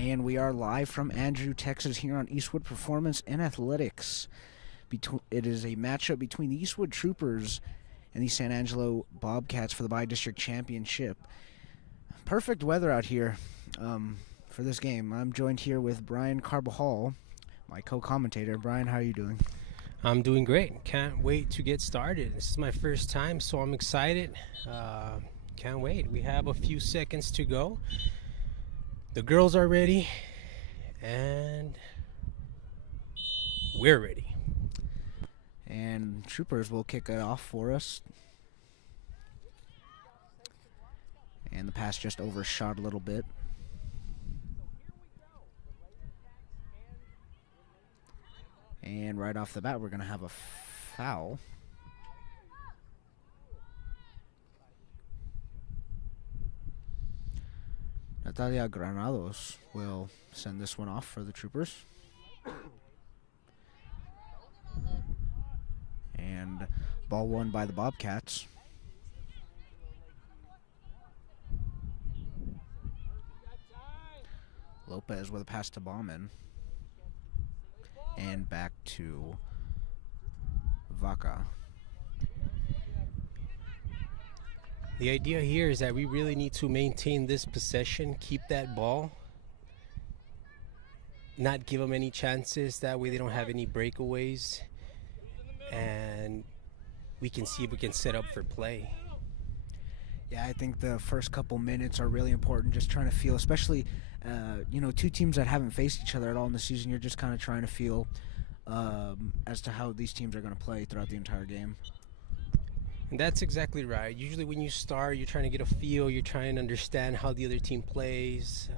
And we are live from Andrew, Texas, here on Eastwood Performance and Athletics. It is a matchup between the Eastwood Troopers and the San Angelo Bobcats for the Bi-District Championship. Perfect weather out here for this game. I'm joined here with Brian Carbajal, my co-commentator. Brian, how are you doing? I'm doing great. Can't wait to get started. This is my first time, so I'm excited. Can't wait. We have a few seconds to go. The girls are ready, and we're ready. And Troopers will kick it off for us. And the pass just overshot a little bit. And right off the bat, we're going to have a foul. Natalia Granados will send this one off for the Troopers. And ball won by the Bobcats. Lopez with a pass to Bauman. And back to Vaca. The idea here is that we really need to maintain this possession, keep that ball, not give them any chances. That way they don't have any breakaways, and we can see if we can set up for play. Yeah, I think the first couple minutes are really important, just trying to feel, especially, two teams that haven't faced each other at all in the season. You're just kind of trying to feel as to how these teams are going to play throughout the entire game. And that's exactly right. Usually when you start, you're trying to get a feel, you're trying to understand how the other team plays,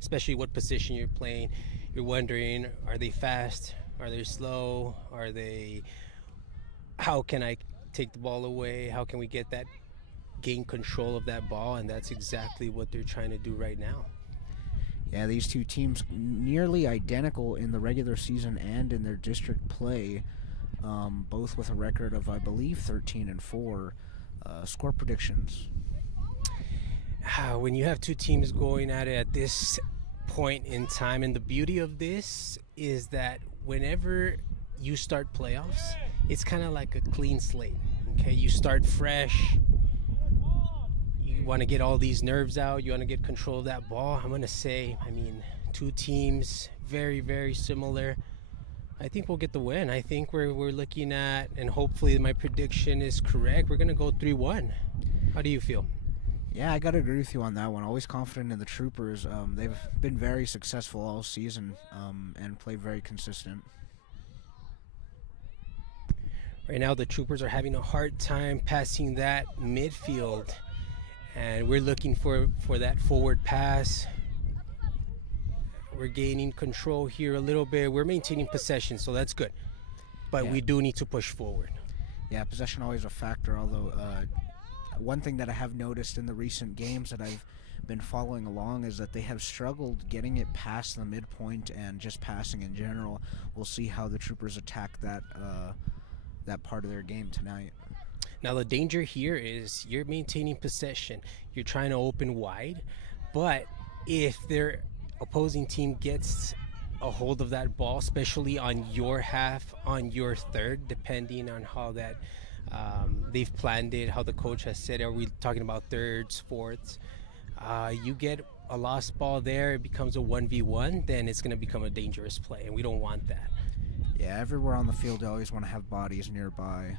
especially what position you're playing. You're wondering, are they fast? Are they slow? How can I take the ball away? How can we gain control of that ball? And that's exactly what they're trying to do right now. Yeah, these two teams nearly identical in the regular season and in their district play. Both with a record of, I believe, 13-4. Score predictions. When you have two teams going at it at this point in time, and the beauty of this is that whenever you start playoffs, it's kind of like a clean slate. Okay, you start fresh. You want to get all these nerves out. You want to get control of that ball. I'm going to say, two teams, very, very similar. I think we'll get the win. I think we're looking at, and hopefully my prediction is correct, we're going to go 3-1. How do you feel? Yeah, I got to agree with you on that one. Always confident in the Troopers. They've been very successful all season and play very consistent. Right now the Troopers are having a hard time passing that midfield, and we're looking for that forward pass. We're gaining control here a little bit. We're maintaining possession, so that's good. But we do need to push forward. Yeah, possession always a factor, although one thing that I have noticed in the recent games that I've been following along is that they have struggled getting it past the midpoint and just passing in general. We'll see how the Troopers attack that part of their game tonight. Now the danger here is you're maintaining possession. You're trying to open wide, but if their opposing team gets a hold of that ball, especially on your half, on your third, depending on how that they've planned it, how the coach has said, are we talking about thirds, fourths? You get a lost ball there, it becomes a 1v1, then it's going to become a dangerous play, and we don't want that. Yeah, everywhere on the field, they always want to have bodies nearby.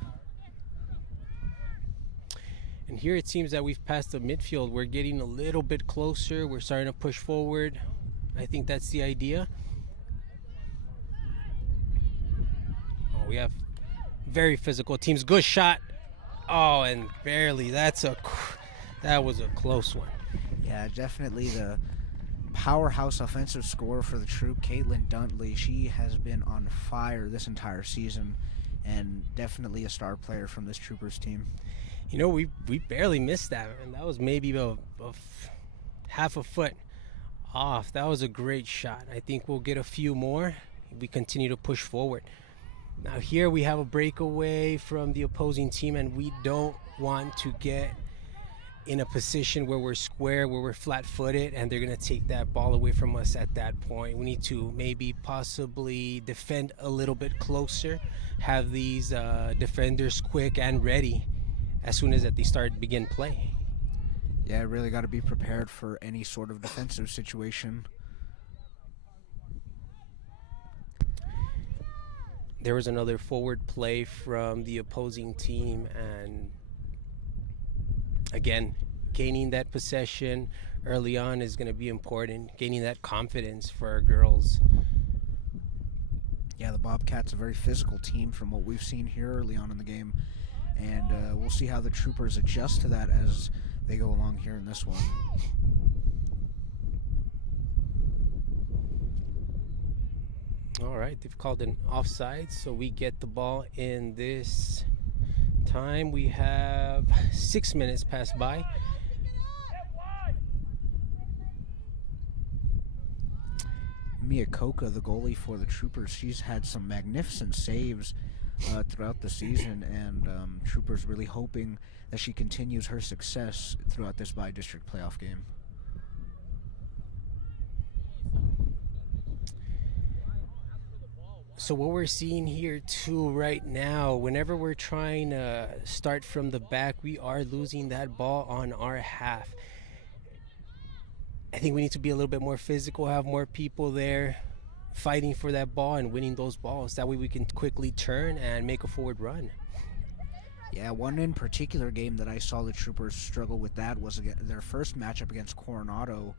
And here it seems that we've passed the midfield. We're getting a little bit closer. We're starting to push forward. I think that's the idea. Oh, we have very physical teams. Good shot. Oh, and barely. That was a close one. Yeah, definitely the powerhouse offensive scorer for the Troop, Caitlin Duntley. She has been on fire this entire season and definitely a star player from this Troopers team. You know, we barely missed that, and that was maybe half a foot off. That was a great shot. I think we'll get a few more if we continue to push forward. Now here we have a breakaway from the opposing team, and we don't want to get in a position where we're square, where we're flat-footed, and they're going to take that ball away from us at that point. We need to maybe possibly defend a little bit closer, have these defenders quick and ready as soon as that they begin play. Yeah, really got to be prepared for any sort of defensive situation. There was another forward play from the opposing team, and again, gaining that possession early on is going to be important, gaining that confidence for our girls. Yeah, the Bobcats a very physical team from what we've seen here early on in the game, and we'll see how the Troopers adjust to that as they go along here in this one. All right, they've called an offside, so we get the ball in this time. We have 6 minutes passed by. Mia Coca, the goalie for the Troopers, she's had some magnificent saves throughout the season, and Troopers really hoping that she continues her success throughout this bi-district playoff game. So what we're seeing here too right now, whenever we're trying to start from the back, we are losing that ball on our half. I think we need to be a little bit more physical, have more people there fighting for that ball and winning those balls. That way we can quickly turn and make a forward run. Yeah, one in particular game that I saw the Troopers struggle with that was their first matchup against Coronado.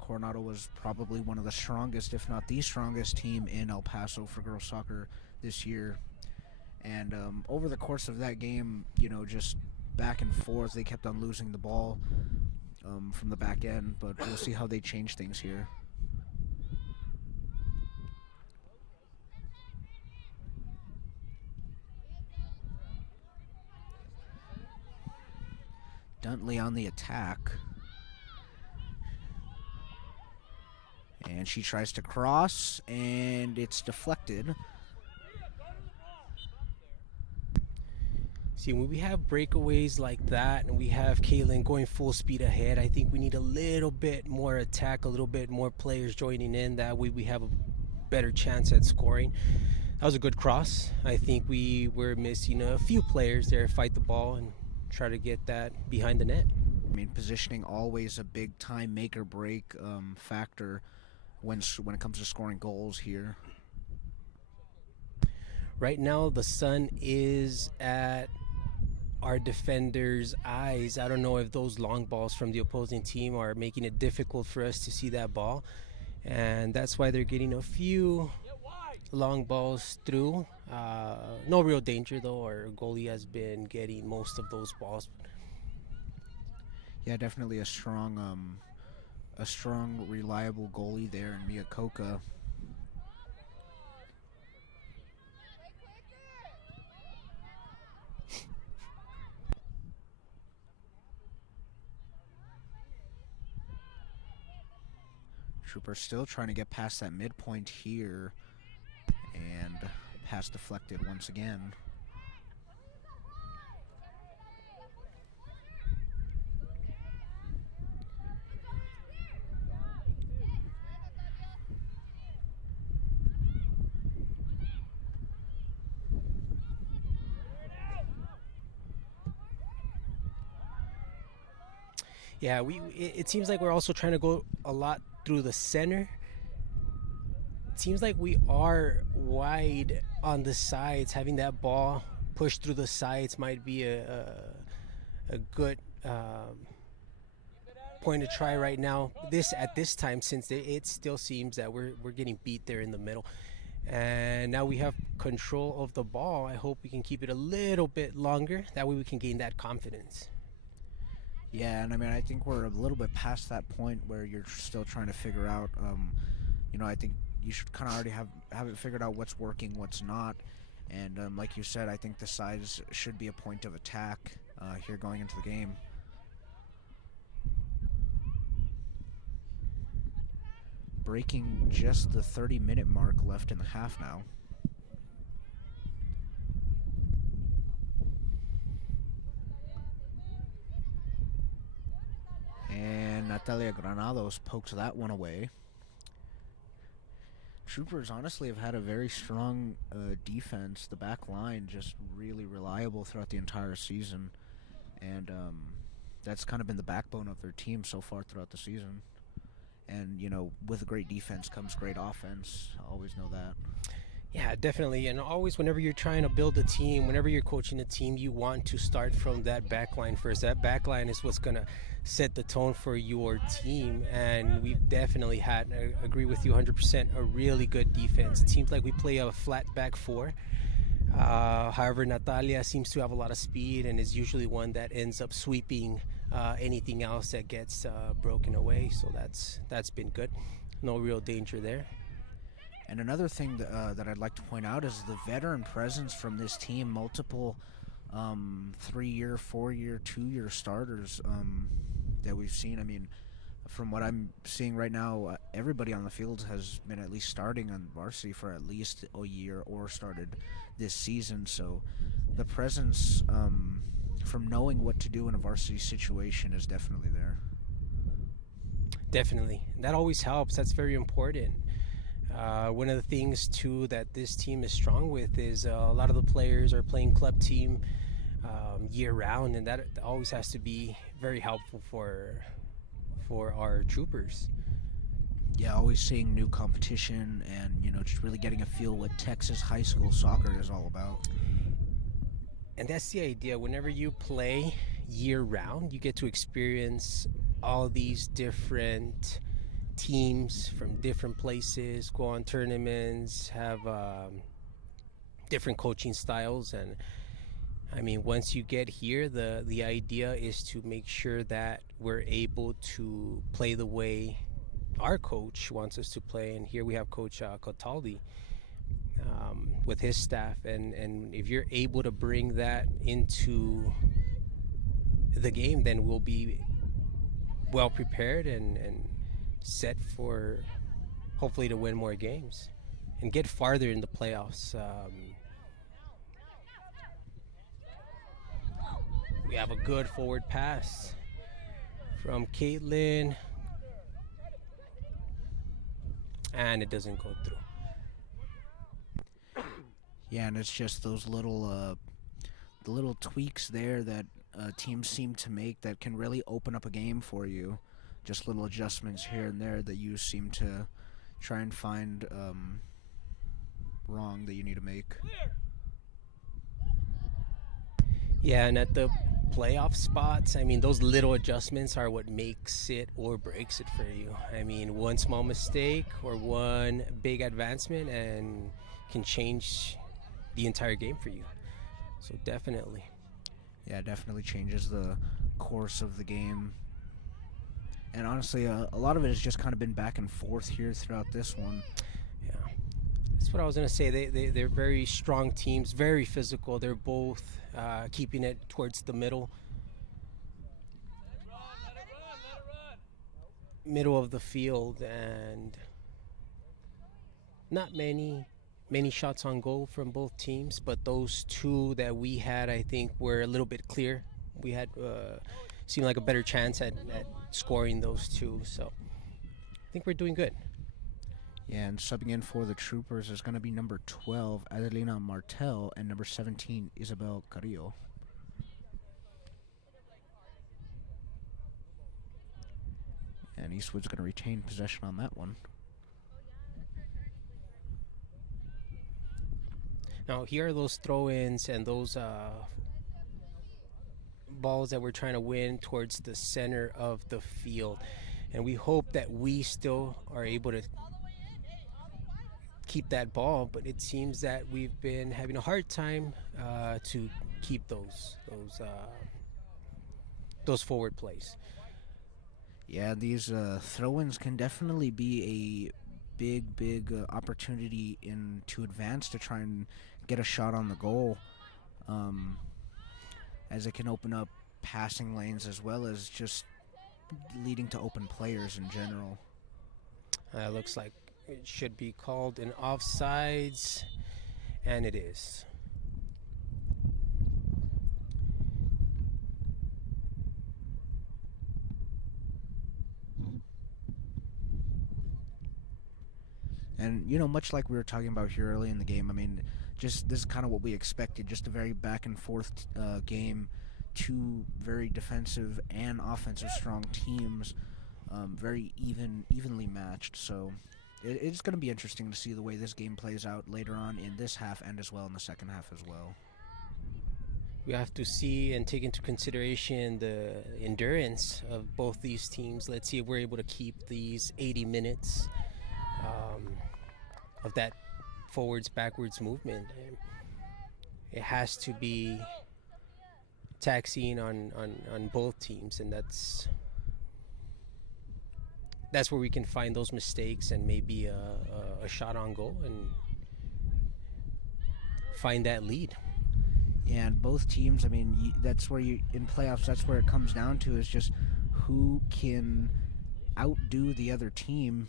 Coronado was probably one of the strongest, if not the strongest team in El Paso for girls soccer this year. And over the course of that game, just back and forth, they kept on losing the ball from the back end, but we'll see how they change things here. Duntley on the attack. And she tries to cross, and it's deflected. See, when we have breakaways like that and we have Kaylin going full speed ahead, I think we need a little bit more attack, a little bit more players joining in. That way we have a better chance at scoring. That was a good cross. I think we were missing a few players there, fight the ball and try to get that behind the net. I mean, positioning always a big time make or break factor when it comes to scoring goals here. Right now the sun is at our defenders' eyes. I don't know if those long balls from the opposing team are making it difficult for us to see that ball, and that's why they're getting a few long balls through. No real danger though. Our goalie has been getting most of those balls. Yeah, definitely a strong, reliable goalie there in Mia Coca. Trooper still trying to get past that midpoint here, and pass deflected once again. Yeah, it seems like we're also trying to go a lot through the center. It seems like we are wide on the sides. Having that ball pushed through the sides might be a good point to try right now. At this time, since it still seems that we're getting beat there in the middle. And now we have control of the ball. I hope we can keep it a little bit longer. That way we can gain that confidence. Yeah, and I mean, I think we're a little bit past that point where you're still trying to figure out, I think you should kind of already have it figured out what's working, what's not. And like you said, I think the size should be a point of attack here going into the game. Breaking just the 30-minute mark left in the half now. Natalia Granados pokes that one away. Troopers honestly have had a very strong defense. The back line just really reliable throughout the entire season. And that's kind of been the backbone of their team so far throughout the season. And, with a great defense comes great offense. I always know that. Yeah, definitely. And always, whenever you're trying to build a team, whenever you're coaching a team, you want to start from that back line first. That back line is what's going to set the tone for your team. And we've definitely had, I agree with you 100%, a really good defense. It seems like we play a flat back four. However, Natalia seems to have a lot of speed and is usually one that ends up sweeping anything else that gets broken away. So that's been good. No real danger there. And another thing that I'd like to point out is the veteran presence from this team. Multiple 3-year, 4-year, 2-year starters that we've seen. I mean, from what I'm seeing right now, everybody on the field has been at least starting on varsity for at least a year or started this season. So the presence from knowing what to do in a varsity situation is definitely there. Definitely. That always helps. That's very important. One of the things, too, that this team is strong with is a lot of the players are playing club team year-round, and that always has to be very helpful for our troopers. Yeah, always seeing new competition and, just really getting a feel what Texas high school soccer is all about. And that's the idea. Whenever you play year-round, you get to experience all these different teams from different places, go on tournaments, have different coaching styles. And I mean, once you get here, the idea is to make sure that we're able to play the way our coach wants us to play. And here we have Coach Cataldi with his staff, and if you're able to bring that into the game, then we'll be well prepared and set for hopefully to win more games and get farther in the playoffs. We have a good forward pass from Caitlin, and it doesn't go through. Yeah, and it's just those the little tweaks there that teams seem to make that can really open up a game for you. Just little adjustments here and there that you seem to try and find wrong that you need to make. Yeah, and at the playoff spots, I mean, those little adjustments are what makes it or breaks it for you. I mean, one small mistake or one big advancement and can change the entire game for you. So definitely. Yeah, it definitely changes the course of the game. And honestly, a lot of it has just kind of been back and forth here throughout this one. Yeah, that's what I was going to say. They're very strong teams, very physical. They're both keeping it towards the middle of the field, and not many shots on goal from both teams, but those two that we had, I think, were a little bit clear. We had seemed like a better chance at scoring those two, so I think we're doing good. Yeah, and subbing in for the Troopers is going to be number 12, Adelina Martel, and number 17, Isabel Carrillo. And Eastwood's going to retain possession on that one. Now, here are those throw-ins and those balls that we're trying to win towards the center of the field. And we hope that we still are able to keep that ball, but it seems that we've been having a hard time to keep those forward plays. Yeah, these throw-ins can definitely be a big opportunity to advance to try and get a shot on the goal, as it can open up passing lanes as well as just leading to open players in general. Looks like it should be called an offsides, and it is. And, much like we were talking about here early in the game, I mean, just this is kind of what we expected, just a very back and forth game. Two very defensive and offensive strong teams, very evenly matched. So it's going to be interesting to see the way this game plays out later on in this half and as well in the second half as well. We have to see and take into consideration the endurance of both these teams. Let's see if we're able to keep these 80 minutes of that forwards backwards movement. It has to be taxing on both teams, and that's where we can find those mistakes and maybe a shot on goal and find that lead. Yeah, and both teams, I mean, that's where in playoffs, that's where it comes down to, is just who can outdo the other team.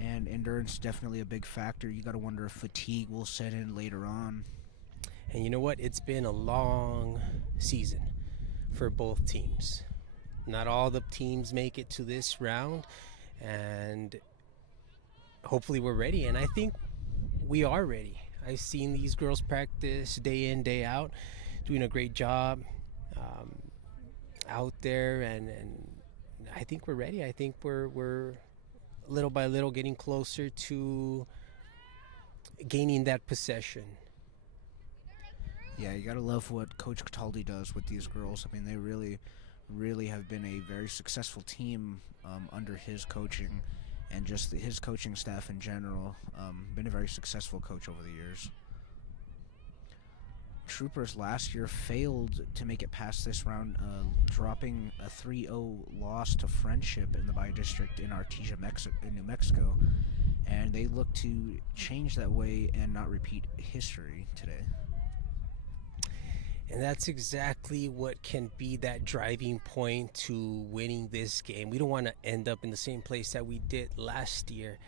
And endurance is definitely a big factor. You got to wonder if fatigue will set in later on. And you know what? It's been a long season for both teams. Not all the teams make it to this round, and hopefully we're ready. And I think we are ready. I've seen these girls practice day in, day out, doing a great job out there, and I think we're ready. I think we're little by little getting closer to gaining that possession. Yeah, you gotta love what Coach Cataldi does with these girls. I mean, they really have been a very successful team under his coaching, and just his coaching staff in general. Been a very successful coach over the years. Troopers last year failed to make it past this round, dropping a 3-0 loss to Friendship in the Bi-District in Artesia, New Mexico. And they look to change that way and not repeat history today. And that's exactly what can be that driving point to winning this game. We don't want to end up in the same place that we did last year.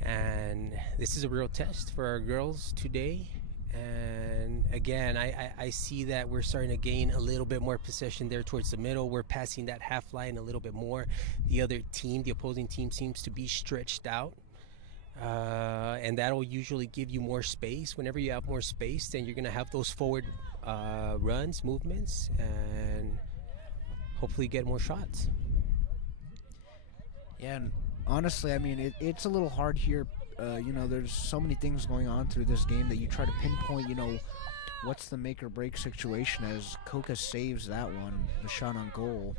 And this is a real test for our girls today. And again, I see that we're starting to gain a little bit more possession there towards the middle. We're passing that half line a little bit more. The opposing team seems to be stretched out. And that'll usually give you more space. Whenever you have more space, then you're going to have those forward runs, movements, and hopefully get more shots. Yeah, and honestly, I mean, it's a little hard here. There's so many things going on through this game that you try to pinpoint, what's the make or break situation, as Coca saves that one, the shot on goal.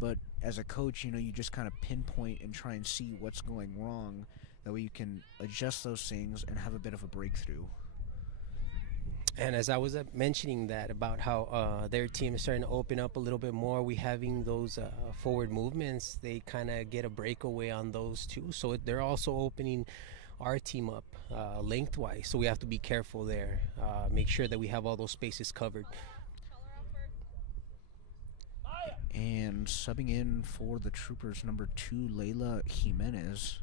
But as a coach, you just kind of pinpoint and try and see what's going wrong. That way you can adjust those things and have a bit of a breakthrough. And as I was mentioning that about how their team is starting to open up a little bit more, we having those forward movements, they kind of get a breakaway on those too. So they're also opening our team up lengthwise. So we have to be careful there. Make sure that we have all those spaces covered. And subbing in for the Troopers, number 2, Layla Jimenez.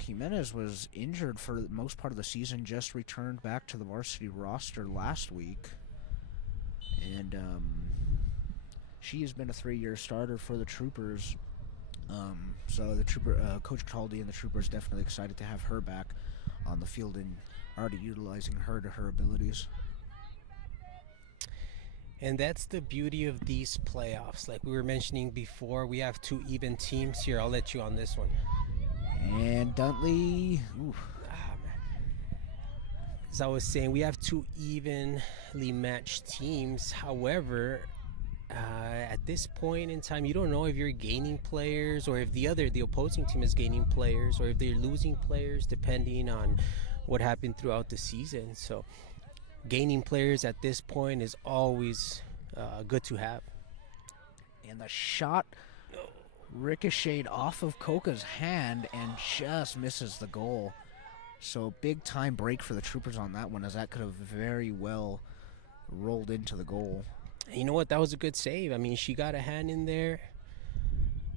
Jimenez was injured for the most part of the season, just returned back to the varsity roster last week. And she has been a 3-year starter for the Troopers. So the Coach Caldy and the Troopers definitely excited to have her back on the field and already utilizing her to her abilities. And that's the beauty of these playoffs. Like we were mentioning before, we have 2 even teams here. I'll let you on this one. And Duntley, as I was saying, we have 2 evenly matched teams. However, at this point in time, you don't know if you're gaining players or if the opposing team is gaining players or if they're losing players, depending on what happened throughout the season. So gaining players at this point is always good to have. And the shot ricocheted off of Coca's hand and just misses the goal. So big time break for the Troopers on that one, as that could have very well rolled into the goal. And you know what? That was a good save. I mean, she got a hand in there,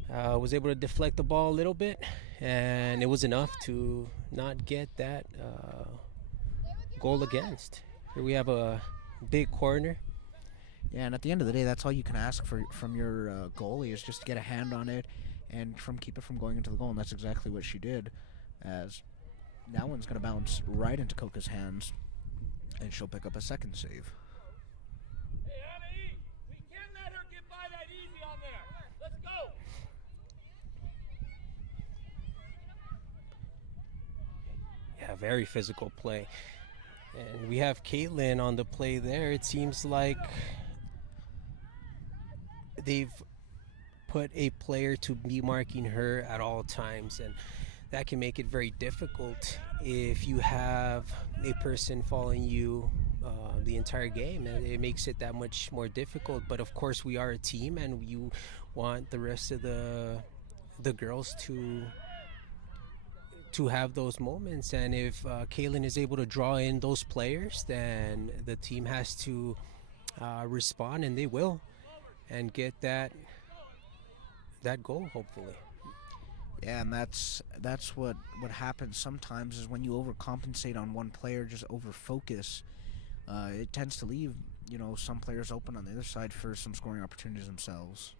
was able to deflect the ball a little bit, and it was enough to not get that goal against. Here we have a big corner. Yeah, and at the end of the day, that's all you can ask from your goalie, is just to get a hand on it and keep it from going into the goal, and that's exactly what she did. as that one's going to bounce right into Coca's hands, and she'll pick up a second save. Hey, Anna, we can't let her get by that easy on there. Let's go. Yeah, very physical play. And we have Caitlin on the play there. It seems like they've put a player to be marking her at all times, and that can make it very difficult if you have a person following you the entire game. It makes it that much more difficult. But of course, we are a team, and you want the rest of the girls to have those moments. And if Kaylin is able to draw in those players, then the team has to respond, and they will, and get that goal, hopefully. Yeah, and that's what happens sometimes is when you overcompensate on one player, just over focus, it tends to leave some players open on the other side for some scoring opportunities themselves.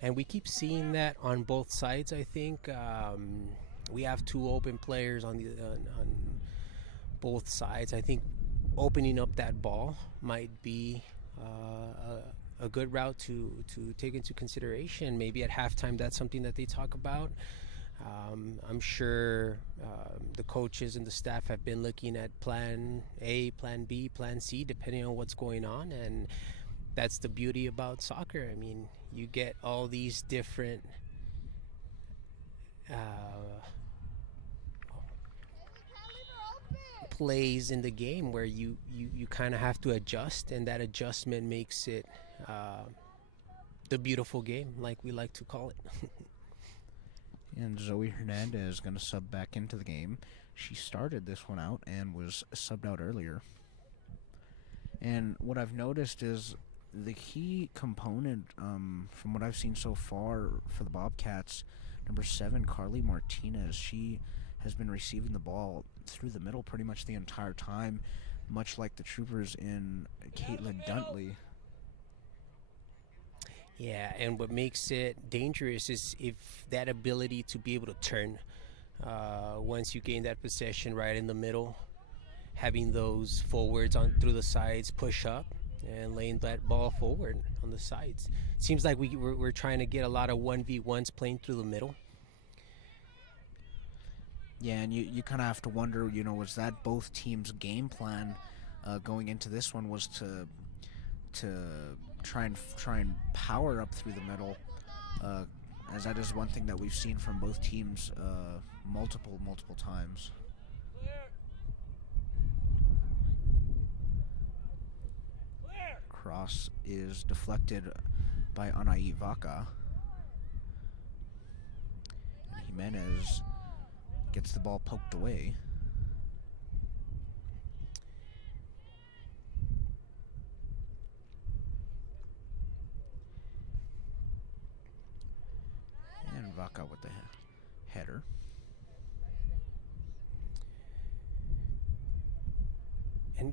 And we keep seeing that on both sides. I think we have two open players on both sides. I think opening up that ball might be a good route to take into consideration. Maybe at halftime, that's something that they talk about. I'm sure the coaches and the staff have been looking at plan A, plan B, plan C, depending on what's going on. And that's the beauty about soccer. I mean, you get all these different plays in the game where you kind of have to adjust, and that adjustment makes it the beautiful game, like we like to call it. And Zoe Hernandez is going to sub back into the game. She started this one out and was subbed out earlier. And what I've noticed is the key component from what I've seen so far for the Bobcats, number 7, Carly Martinez, she has been receiving the ball through the middle pretty much the entire time, much like the Troopers in Caitlin Duntley. Yeah, and what makes it dangerous is if that ability to be able to turn once you gain that possession right in the middle, having those forwards on through the sides push up and laying that ball forward on the sides. It seems like we're trying to get a lot of 1v1s playing through the middle. Yeah, and you kind of have to wonder, was that both teams' game plan going into this one was to try and power up through the middle, as that is one thing that we've seen from both teams multiple times. Cross is deflected by Anaí Vaca. And Jimenez gets the ball poked away. And Vaca with the header.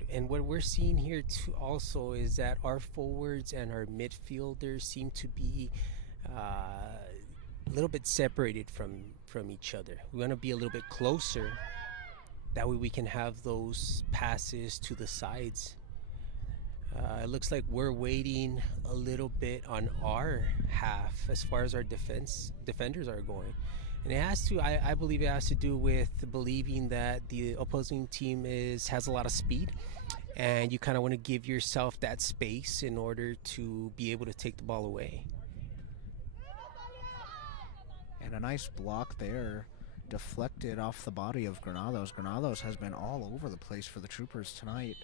And what we're seeing here too also is that our forwards and our midfielders seem to be a little bit separated from each other. We want to be a little bit closer. That way we can have those passes to the sides. It looks like we're waiting a little bit on our half as far as our defenders are going. And it has to, I believe it has to do with believing that the opposing team has a lot of speed, and you kind of want to give yourself that space in order to be able to take the ball away. And a nice block there, deflected off the body of Granados. Granados has been all over the place for the Troopers tonight.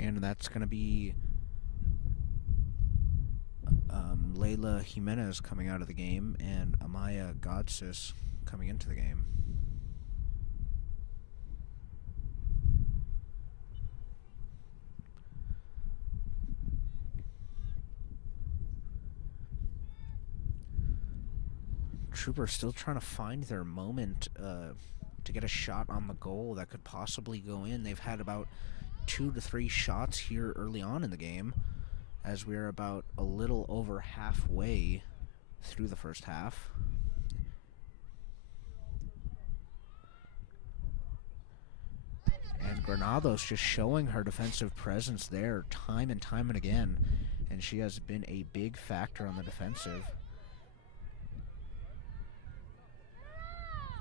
And that's going to be Layla Jimenez coming out of the game and Amaya Godsis coming into the game. Troopers still trying to find their moment to get a shot on the goal that could possibly go in. They've had about 2 to 3 shots here early on in the game, as we're about a little over halfway through the first half. And Granados just showing her defensive presence there time and time and again, and she has been a big factor on the defensive.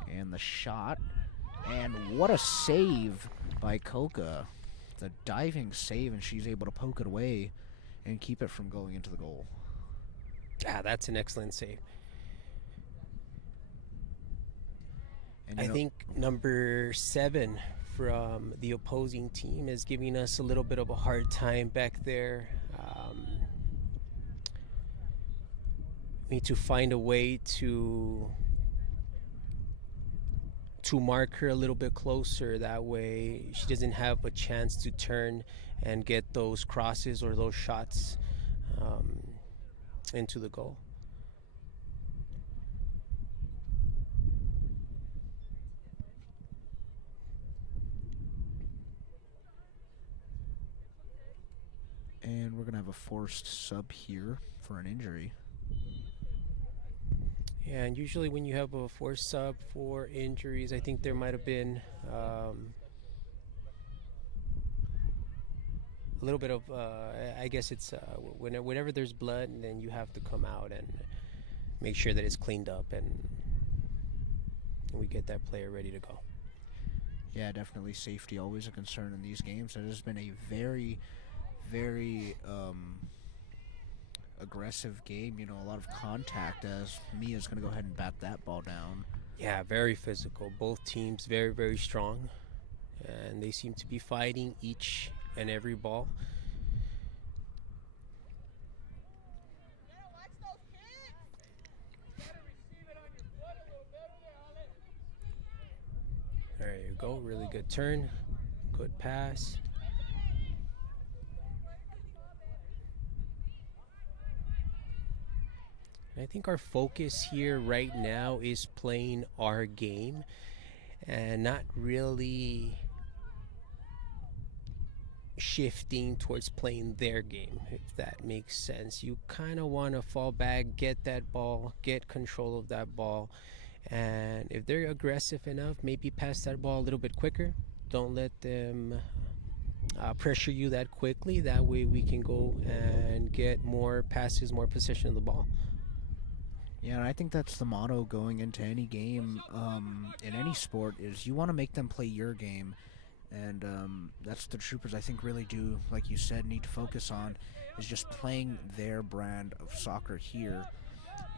And the shot, and what a save by Coca. The diving save, and she's able to poke it away and keep it from going into the goal. That's an excellent save. And I think number 7 from the opposing team is giving us a little bit of a hard time back there. We need to find a way to mark her a little bit closer. That way she doesn't have a chance to turn and get those crosses or those shots into the goal. And we're going to have a forced sub here for an injury. Yeah, and usually when you have a forced sub for injuries, I think there might have been a little bit of, I guess it's whenever there's blood, and then you have to come out and make sure that it's cleaned up and we get that player ready to go. Yeah, definitely safety always a concern in these games. It has been a very, very aggressive game, you know, a lot of contact, as Mia's going to go ahead and bat that ball down. Yeah, very physical. Both teams very, very strong, and they seem to be fighting each and every ball. There you go, really good turn, good pass. I think our focus here right now is playing our game and not really shifting towards playing their game, if that makes sense. You kind of want to fall back, get that ball, get control of that ball, and if they're aggressive enough, maybe pass that ball a little bit quicker. Don't let them pressure you that quickly. That way we can go and get more passes, more possession of the ball. Yeah, and I think that's the motto going into any game in any sport, is you want to make them play your game. And that's what the Troopers, I think, really do, like you said, need to focus on, is just playing their brand of soccer here,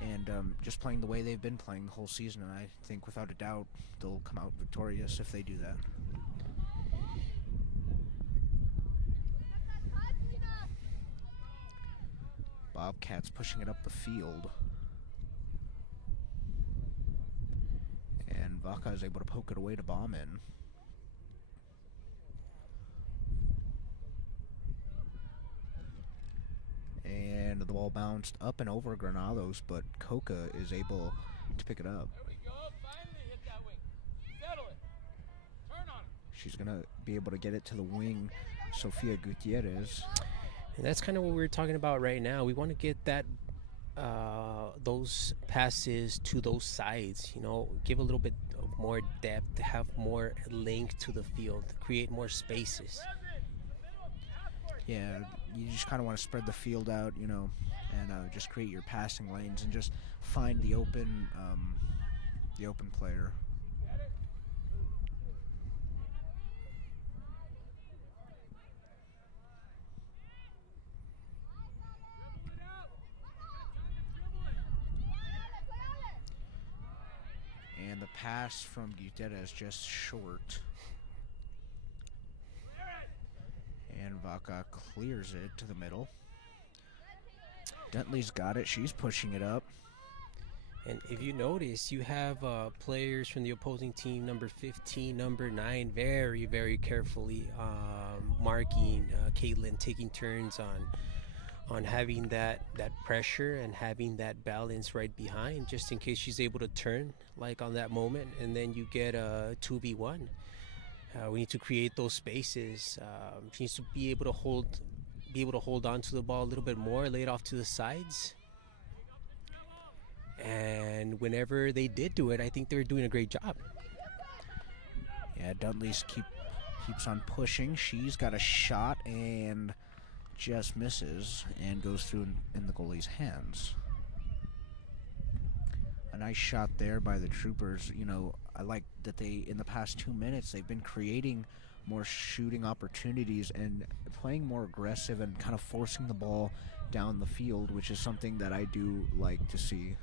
and just playing the way they've been playing the whole season. And I think, without a doubt, they'll come out victorious if they do that. Bobcats pushing it up the field. And Vaca is able to poke it away to Bauman. And the ball bounced up and over Granados, but Coca is able to pick it up. There we go. Finally hit that wing. Settle it. Turn on it. She's going to be able to get it to the wing, Sofia Gutierrez. And that's kind of what we're talking about right now. We want to get that those passes to those sides, you know, give a little bit of more depth, have more length to the field, create more spaces. Yeah, you just kind of want to spread the field out, you know, and just create your passing lanes and just find the open player. And the pass from Gutierrez just short. And Vaca clears it to the middle. Dentley's got it. She's pushing it up. And if you notice, you have players from the opposing team, number 15, number 9, very, very carefully marking Caitlin, taking turns on having that pressure and having that balance right behind, just in case she's able to turn like on that moment, and then you get a 2v1. We need to create those spaces. She needs to be able to hold on to the ball a little bit more, lay it off to the sides. And whenever they did do it, I think they were doing a great job. Yeah, Dudley's keeps on pushing. She's got a shot and just misses and goes through in the goalie's hands. A nice shot there by the Troopers. You know, I like that they, in the past 2 minutes, they've been creating more shooting opportunities and playing more aggressive and kind of forcing the ball down the field, which is something that I do like to see.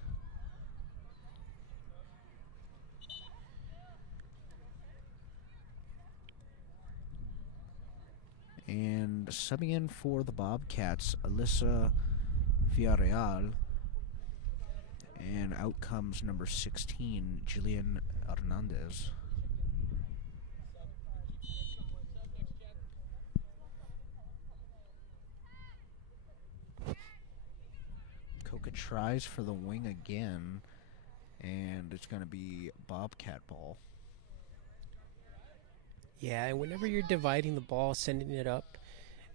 And subbing in for the Bobcats, Alyssa Villarreal. And out comes number 16, Jillian Hernandez. Coca tries for the wing again, and it's going to be Bobcat ball. Yeah, and whenever you're dividing the ball, sending it up,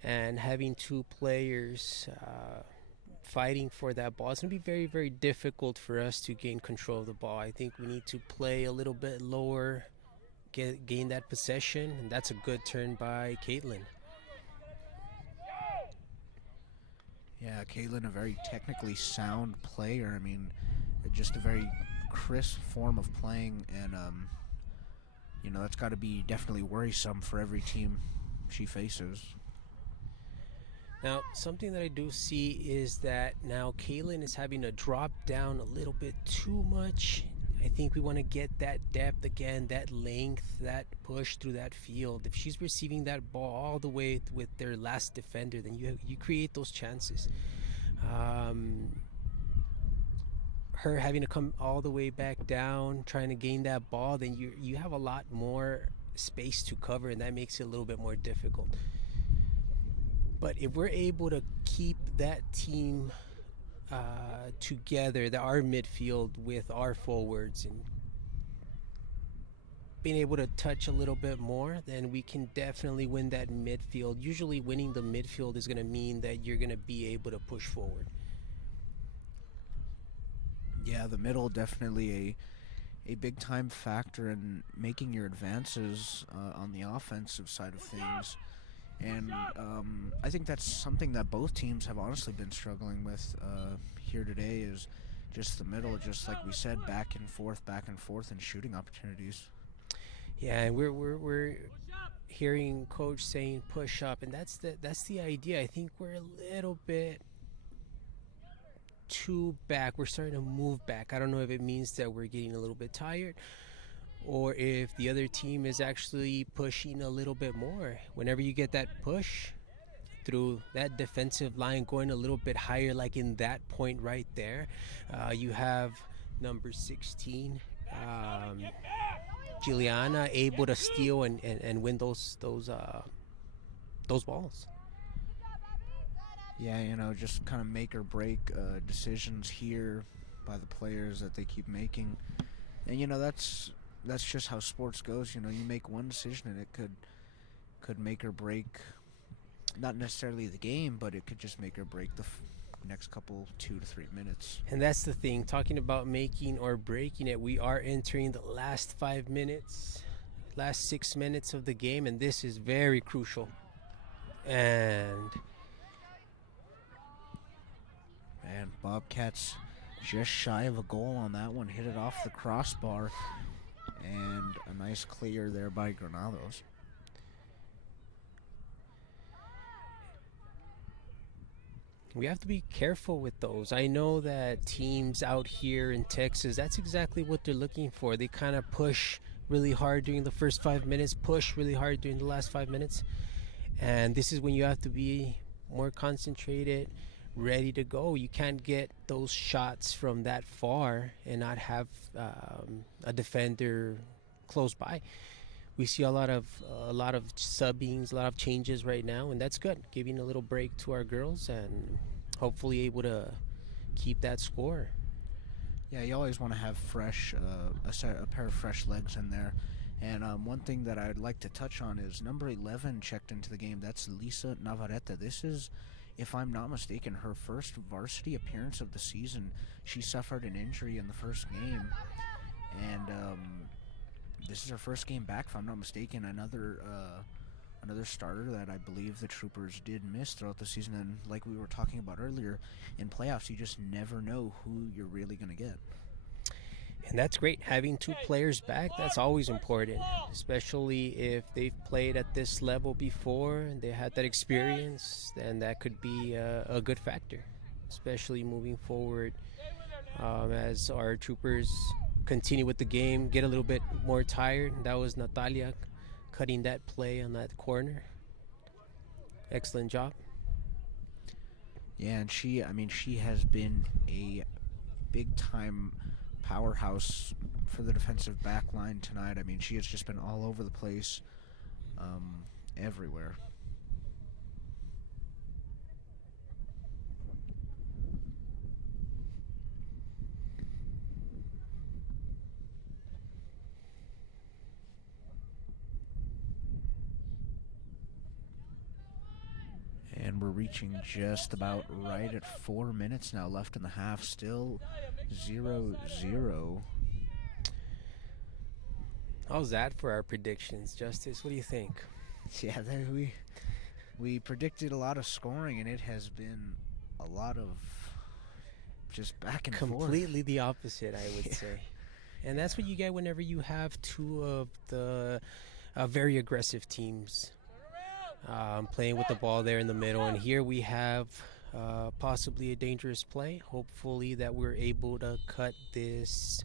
and having two players fighting for that ball, it's going to be very, very difficult for us to gain control of the ball. I think we need to play a little bit lower, gain that possession, and that's a good turn by Caitlin. Yeah, Caitlin, a very technically sound player. I mean, just a very crisp form of playing, and you know, that's got to be definitely worrisome for every team she faces. Now, something that I do see is that now Caitlin is having to drop down a little bit too much. I think we want to get that depth again, that length, that push through that field. If she's receiving that ball all the way with their last defender, then you create those chances. Her having to come all the way back down, trying to gain that ball, then you have a lot more space to cover, and that makes it a little bit more difficult. But if we're able to keep that team together, our midfield with our forwards, and being able to touch a little bit more, then we can definitely win that midfield. Usually winning the midfield is going to mean that you're going to be able to push forward. Yeah, the middle definitely a big time factor in making your advances on the offensive side of things. And I think that's something that both teams have honestly been struggling with here today, is just the middle, just like we said, back and forth in shooting opportunities. Yeah, and we're hearing coach saying push up, and that's the idea. I think we're a little bit too back. We're starting to move back. I don't know if it means that we're getting a little bit tired, or if the other team is actually pushing a little bit more. Whenever you get that push through that defensive line going a little bit higher, like in that point right there, you have number 16, Juliana, able to steal and win those balls. Yeah, you know, just kind of make or break decisions here by the players that they keep making. And, you know, that's just how sports goes. You know, you make one decision and it could make or break, not necessarily the game, but it could just make or break the next couple 2 to 3 minutes. And that's the thing, talking about making or breaking it, we are entering the last 5 minutes, last 6 minutes of the game, and this is very crucial. And Bobcats just shy of a goal on that one, hit it off the crossbar, and a nice clear there by Granados. we have to be careful with those. I know that teams out here in Texas, that's exactly what they're looking for. They kind of push really hard during the first 5 minutes, push really hard during the last 5 minutes. And this is when you have to be more concentrated, ready to go. You can't get those shots from that far and not have a defender close by. We see a lot of subbings, a lot of changes right now, and that's good, giving a little break to our girls, and hopefully able to keep that score. Yeah, you always want to have fresh, a pair of fresh legs in there. And one thing that I'd like to touch on is number 11 checked into the game. That's Lisa Navarrete. This is, if I'm not mistaken, her first varsity appearance of the season. She suffered an injury in the first game, and this is her first game back, if I'm not mistaken. Another starter that I believe the Troopers did miss throughout the season. And like we were talking about earlier, in playoffs, you just never know who you're really going to get. And that's great. Having two players back, that's always important, especially if they've played at this level before and they had that experience, then that could be a good factor, especially moving forward as our Troopers continue with the game, get a little bit more tired. That was Natalia cutting that play on that corner. Excellent job. Yeah, and she has been a big-time powerhouse for the defensive back line tonight. I mean, she has just been all over the place, everywhere. And we're reaching just about right at 4 minutes now left in the half. Still 0-0. How's that for our predictions, Justice? What do you think? Yeah, we predicted a lot of scoring, and it has been a lot of just back and forth. Completely the opposite, I would say. And that's what you get whenever you have two of the very aggressive teams playing with the ball there in the middle. And here we have possibly a dangerous play. Hopefully that we're able to cut this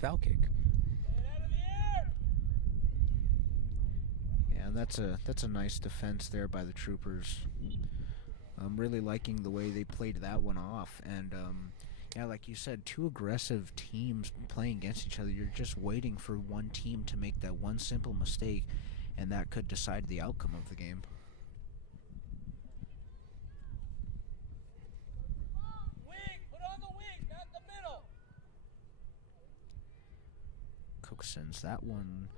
foul kick. Yeah, that's a nice defense there by the Troopers. I'm really liking the way they played that one off. And yeah, like you said, two aggressive teams playing against each other. You're just waiting for one team to make that one simple mistake, and that could decide the outcome of the game. Wing, put on the wing, not the middle. Cook sends that one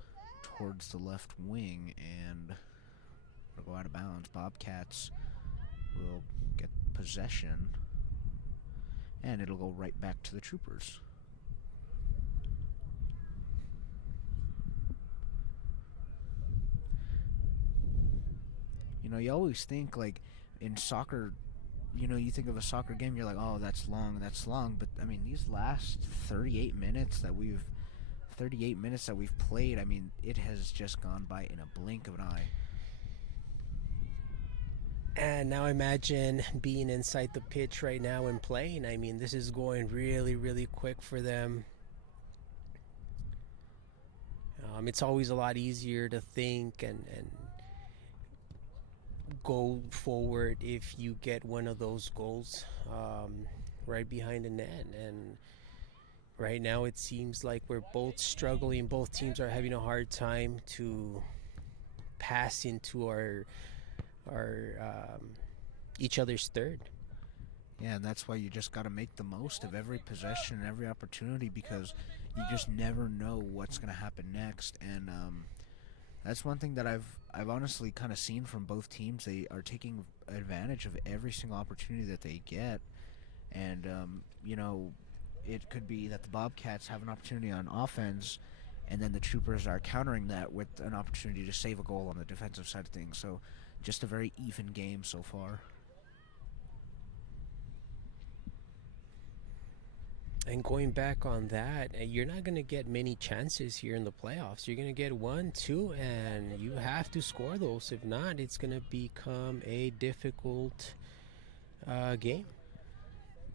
towards the left wing, and it'll go out of bounds. Bobcats will get possession, and it'll go right back to the Troopers. You know, you always think, like, in soccer, you know, you think of a soccer game, you're like, oh, that's long. But, I mean, these last 38 minutes that we've played, I mean, it has just gone by in a blink of an eye. And now imagine being inside the pitch right now and playing. I mean, this is going really, really quick for them. It's always a lot easier to think and go forward if you get one of those goals right behind the net. And right now it seems like we're both struggling. Both teams are having a hard time to pass into our each other's third. Yeah, and that's why you just got to make the most of every possession and every opportunity, because you just never know what's going to happen next. And that's one thing that I've honestly kind of seen from both teams. They are taking advantage of every single opportunity that they get. And, you know, it could be that the Bobcats have an opportunity on offense, and then the Troopers are countering that with an opportunity to save a goal on the defensive side of things. So just a very even game so far. And going back on that, you're not going to get many chances here in the playoffs. You're going to get 1, 2, and you have to score those. If not, it's going to become a difficult game.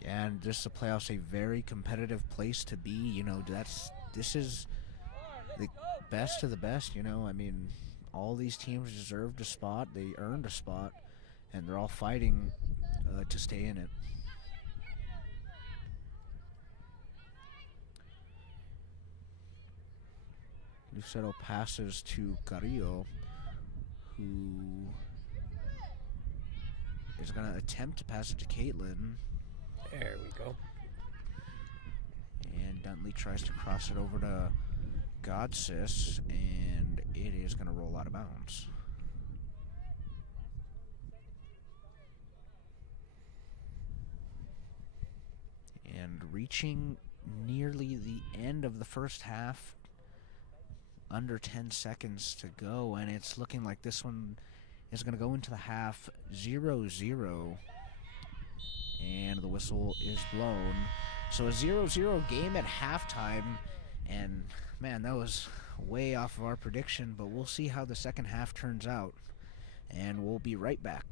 Yeah, and just the playoffs, a very competitive place to be. You know, this is the best of the best. You know, I mean, all these teams deserved a spot. They earned a spot, and they're all fighting to stay in it. Lucero passes to Carrillo, who is going to attempt to pass it to Caitlin. There we go. And Duntley tries to cross it over to Godsis, and it is going to roll out of bounds. And reaching nearly the end of the first half, under 10 seconds to go, and it's looking like this one is going to go into the half 0-0, and the whistle is blown. So a 0-0 game at halftime, and man, that was way off of our prediction, but we'll see how the second half turns out, and we'll be right back.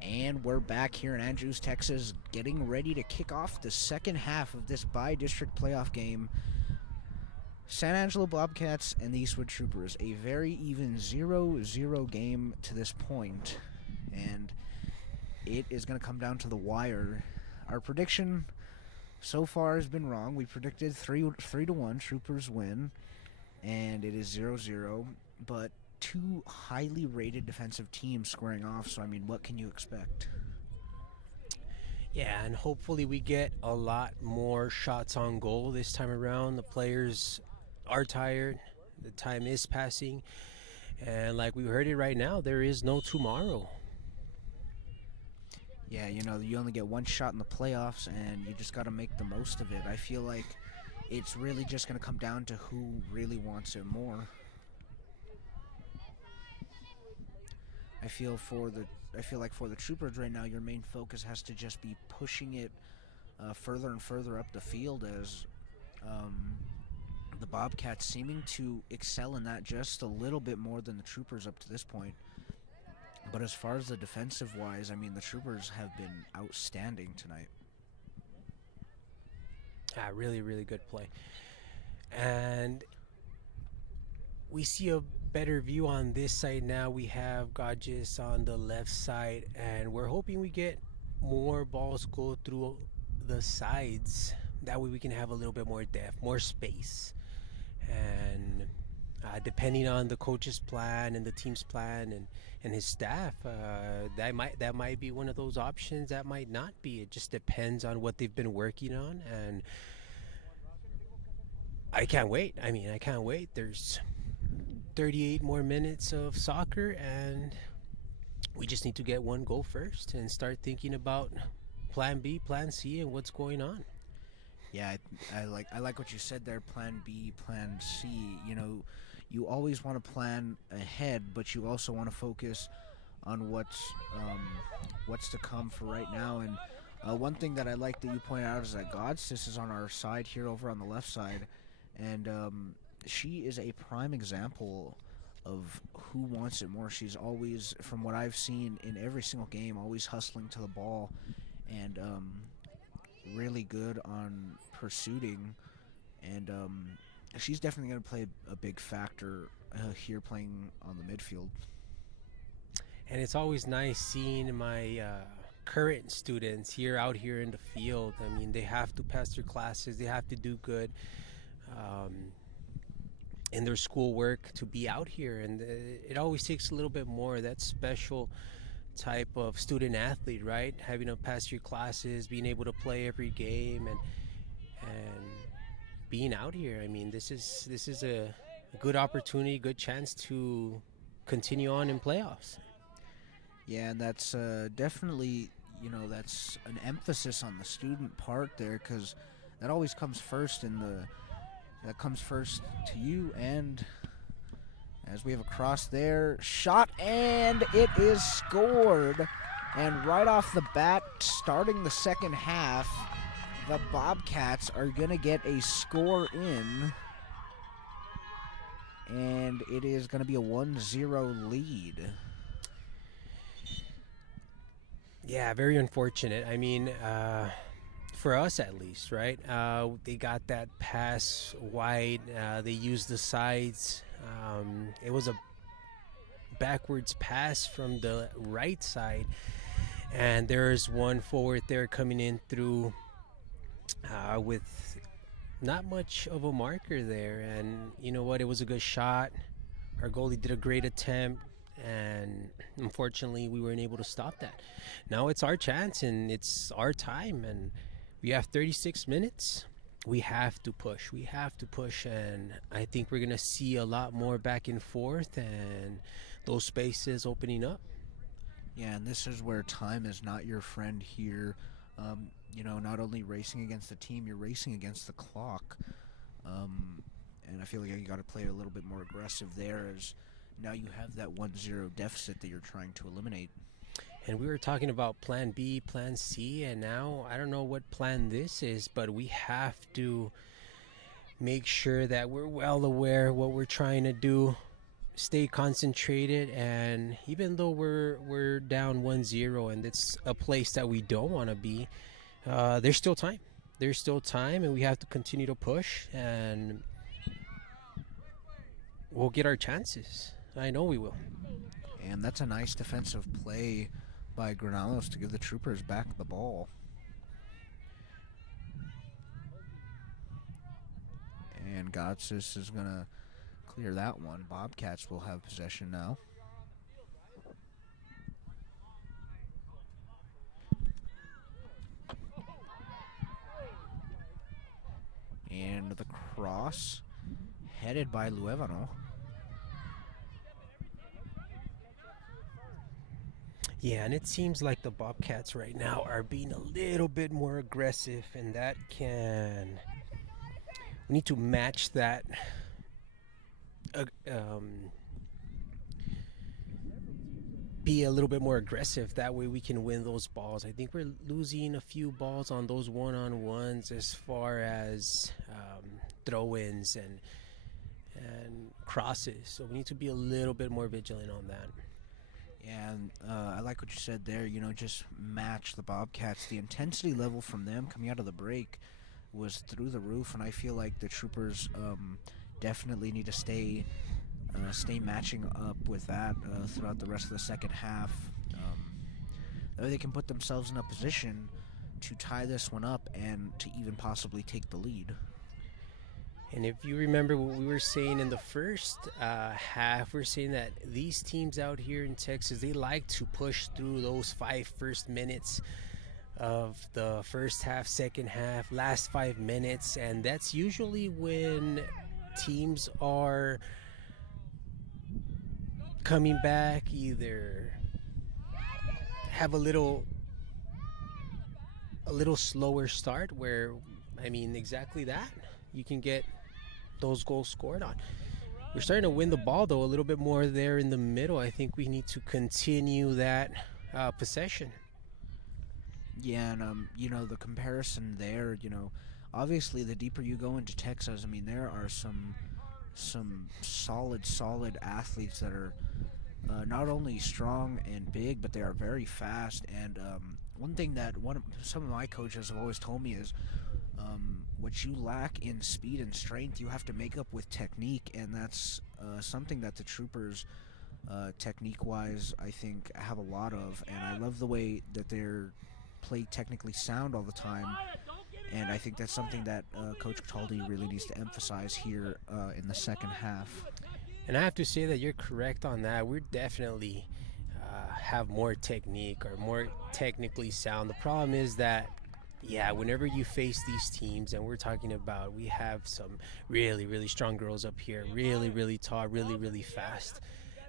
And we're back here in Andrews, Texas, getting ready to kick off the second half of this bi-district playoff game. San Angelo Bobcats and the Eastwood Troopers, a very even 0-0 game to this point, and it is going to come down to the wire. Our prediction so far has been wrong. We predicted 3-1 Troopers win, and it is 0-0, but two highly rated defensive teams squaring off, so I mean, what can you expect? Yeah, and hopefully we get a lot more shots on goal this time around. The players are tired, the time is passing, and like we heard it right now, there is no tomorrow. Yeah, you know, you only get one shot in the playoffs, and you just got to make the most of it. I feel like it's really just going to come down to who really wants it more. I feel like for the Troopers right now, your main focus has to just be pushing it further and further up the field, as the Bobcats seeming to excel in that just a little bit more than the Troopers up to this point. But as far as the defensive wise, I mean, the Troopers have been outstanding tonight. Really, really good play. And we see a better view on this side now. We have Godges on the left side, and we're hoping we get more balls go through the sides. That way we can have a little bit more depth, more space. And depending on the coach's plan and the team's plan and his staff, that might be one of those options. That might not be. It just depends on what they've been working on, and I can't wait. I can't wait. There's 38 more minutes of soccer, and we just need to get one goal first and start thinking about plan B, plan C, and what's going on. Yeah, I like what you said there. Plan B, plan C. You know, you always want to plan ahead, but you also want to focus on what's to come for right now. And one thing that I like that you pointed out is that Godsis is on our side here over on the left side, and she is a prime example of who wants it more. She's always, from what I've seen in every single game, always hustling to the ball, and really good on pursuing, and she's definitely going to play a big factor here playing on the midfield. And it's always nice seeing my current students out here in the field. I mean, they have to pass their classes, they have to do good in their schoolwork to be out here, and it always takes a little bit more. That special type of student athlete, right? Having to pass your classes, being able to play every game, and being out here. I mean, this is a good opportunity, good chance to continue on in playoffs. Yeah, and that's definitely, you know, that's an emphasis on the student part there, because that always comes first that comes first to you. And as we have a cross there, shot, and it is scored. And right off the bat, starting the second half, the Bobcats are going to get a score in. And it is going to be a 1-0 lead. Yeah, very unfortunate. I mean, for us at least, right? They got that pass wide. They used the sides. It was a backwards pass from the right side, and there's one forward there coming in through with not much of a marker there. And you know what? It was a good shot. Our goalie did a great attempt, and unfortunately we weren't able to stop that. Now it's our chance and it's our time, and we have 36 minutes. We have to push, and I think we're gonna see a lot more back and forth and those spaces opening up. Yeah, and this is where time is not your friend here. You know, not only racing against the team, you're racing against the clock. And I feel like you got to play a little bit more aggressive there, as now you have that 1-0 deficit that you're trying to eliminate. And we were talking about plan B, plan C, and now I don't know what plan this is, but we have to make sure that we're well aware what we're trying to do stay concentrated, and even though we're down 1-0 and it's a place that we don't want to be, there's still time. There's still time, and we have to continue to push, and we'll get our chances. I know we will. And that's a nice defensive play by Granados to give the Troopers back the ball. And Gotsis is going to clear that one. Bobcats will have possession now. And the cross headed by Luevano. Yeah, and it seems like the Bobcats right now are being a little bit more aggressive, and that can... We need to match that be a little bit more aggressive. That way we can win those balls. I think we're losing a few balls on those one-on-ones as far as throw-ins and crosses. So we need to be a little bit more vigilant on that. And I like what you said there, just match the Bobcats. The intensity level from them coming out of the break was through the roof, and I feel like the Troopers definitely need to stay matching up with that throughout the rest of the second half. They can put themselves in a position to tie this one up and to even possibly take the lead. And if you remember what we were saying in the first half, we're saying that these teams out here in Texas, they like to push through those first 5 minutes of the first half, second half, last 5 minutes. And that's usually when teams are coming back, either have a little slower start where, exactly that. You can get those goals scored on. We're starting to win the ball, though, a little bit more there in the middle. I think we need to continue that possession. Yeah, and the comparison there, obviously the deeper you go into Texas, there are some solid athletes that are not only strong and big, but they are very fast. And one thing that some of my coaches have always told me is what you lack in speed and strength, you have to make up with technique, and that's something that the Troopers, technique-wise, I think have a lot of. And I love the way that they're play technically sound all the time, and I think that's something that Coach Cataldi really needs to emphasize here in the second half. And I have to say that you're correct on that. We're definitely have more technique or more technically sound. The problem is that, whenever you face these teams, and we're talking about, we have some really strong girls up here, really tall, really fast,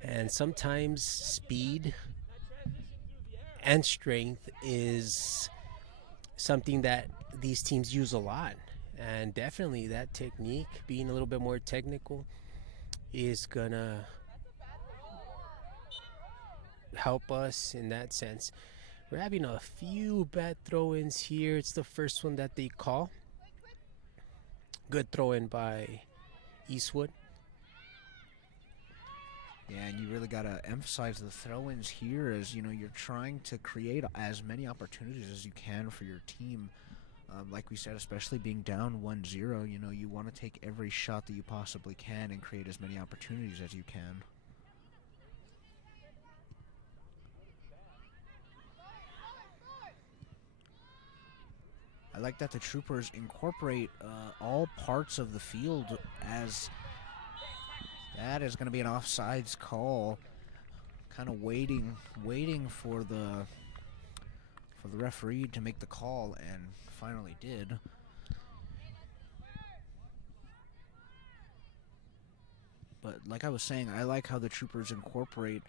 and sometimes speed and strength is something that these teams use a lot. And definitely that technique, being a little bit more technical, is gonna help us in that sense. We're having a few bad throw-ins here. It's the first one that they call. Good throw-in by Eastwood. Yeah, and you really got to emphasize the throw-ins here as, you're trying to create as many opportunities as you can for your team. Like we said, especially being down 1-0, you want to take every shot that you possibly can and create as many opportunities as you can. I like that the Troopers incorporate all parts of the field, as that is going to be an offsides call. Kind of waiting for the referee to make the call, and finally did. But like I was saying, I like how the Troopers incorporate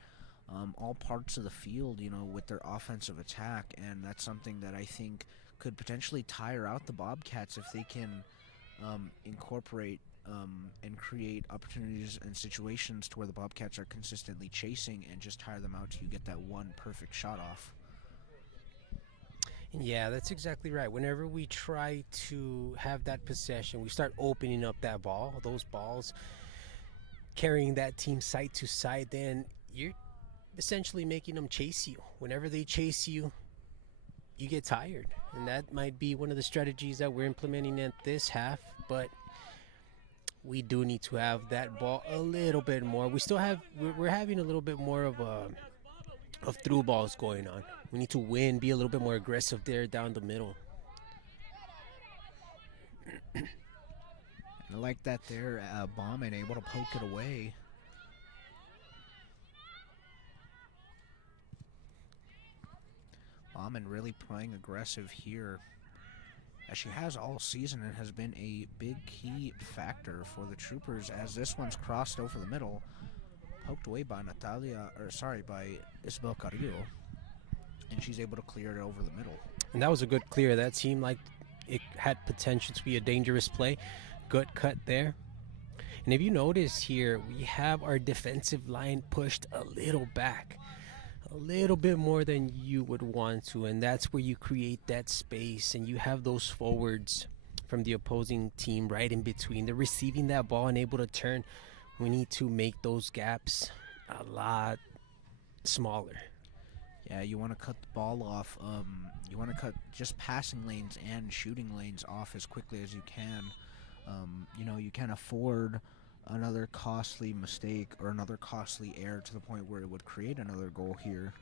all parts of the field, with their offensive attack, and that's something that I think could potentially tire out the Bobcats if they can incorporate and create opportunities and situations to where the Bobcats are consistently chasing, and just tire them out till you get that one perfect shot off. Yeah, that's exactly right. Whenever we try to have that possession, we start opening up those balls, carrying that team side to side, then you're essentially making them chase you. Whenever they chase you, you get tired. And that might be one of the strategies that we're implementing at this half, but we do need to have that ball a little bit more. We're having a little bit more of through balls going on. We need to win, be a little bit more aggressive there down the middle. I like that there, Bauman able to poke it away. Bauman really playing aggressive here, as she has all season, and has been a big key factor for the Troopers, as this one's crossed over the middle, poked away by by Isabel Carrillo, and she's able to clear it over the middle. And that was a good clear. That seemed like it had potential to be a dangerous play. Good cut there. And if you notice here, we have our defensive line pushed a little back, a little bit more than you would want to, and that's where you create that space and you have those forwards from the opposing team right in between. They're receiving that ball and able to turn. We need to make those gaps a lot smaller. Yeah, you want to cut the ball off. You want to cut just passing lanes and shooting lanes off as quickly as you can. You can't afford another costly mistake or another costly error to the point where it would create another goal here.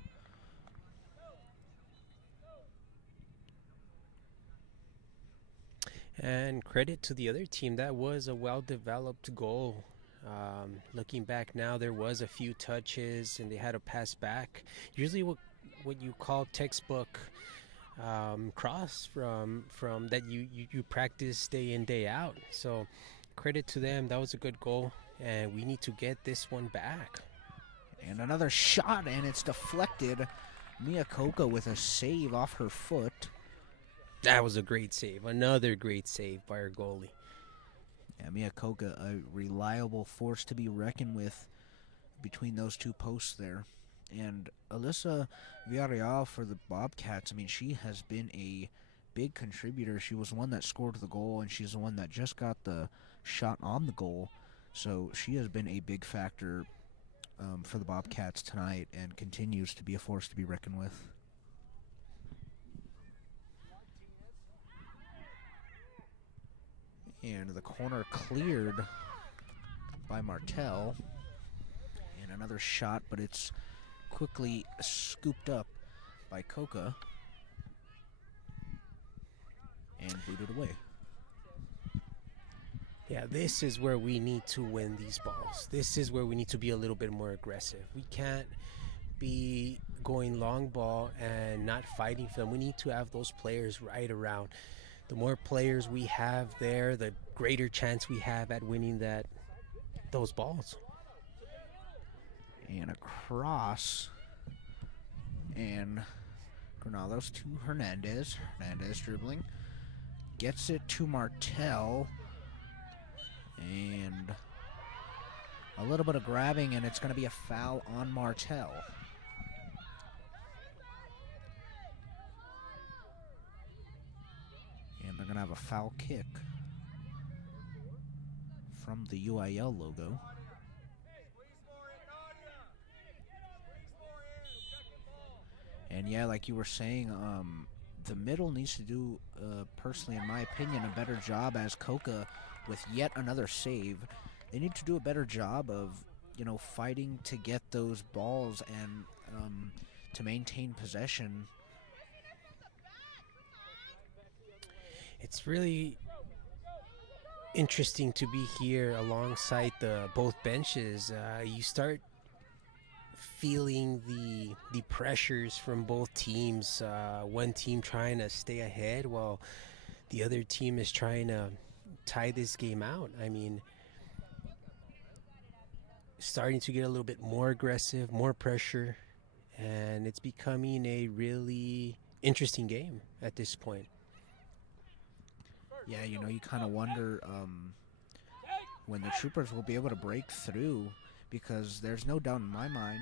And credit to the other team. That was a well-developed goal. Looking back now, there was a few touches and they had a pass back. Usually what you call textbook cross from that you practice day in, day out. So credit to them. That was a good goal, and we need to get this one back. And another shot, and it's deflected. Mia Coca with a save off her foot. That was a great save. Another great save by our goalie. Yeah, Mia Coca, a reliable force to be reckoned with between those two posts there. And Alyssa Villarreal for the Bobcats, I mean, she has been a big contributor. She was the one that scored the goal, and she's the one that just got the shot on the goal. So she has been a big factor for the Bobcats tonight and continues to be a force to be reckoned with. And the corner cleared by Martel. And another shot, but it's quickly scooped up by Coca and booted away. Yeah, this is where we need to win these balls. This is where we need to be a little bit more aggressive. We can't be going long ball and not fighting for them. We need to have those players right around. The more players we have there, the greater chance we have at winning those balls. And a cross. And Granados to Hernandez. Hernandez dribbling. Gets it to Martel. And a little bit of grabbing, and it's going to be a foul on Martel. And they're going to have a foul kick from the UIL logo. And yeah, like you were saying, the middle needs to do, personally in my opinion, a better job as Coca with yet another save. They need to do a better job of, fighting to get those balls and to maintain possession. It's really interesting to be here alongside both benches. You start feeling the pressures from both teams. One team trying to stay ahead while the other team is trying to tie this game out. I mean, starting to get a little bit more aggressive, more pressure, and it's becoming a really interesting game at this point. Yeah, you kind of wonder when the Troopers will be able to break through, because there's no doubt in my mind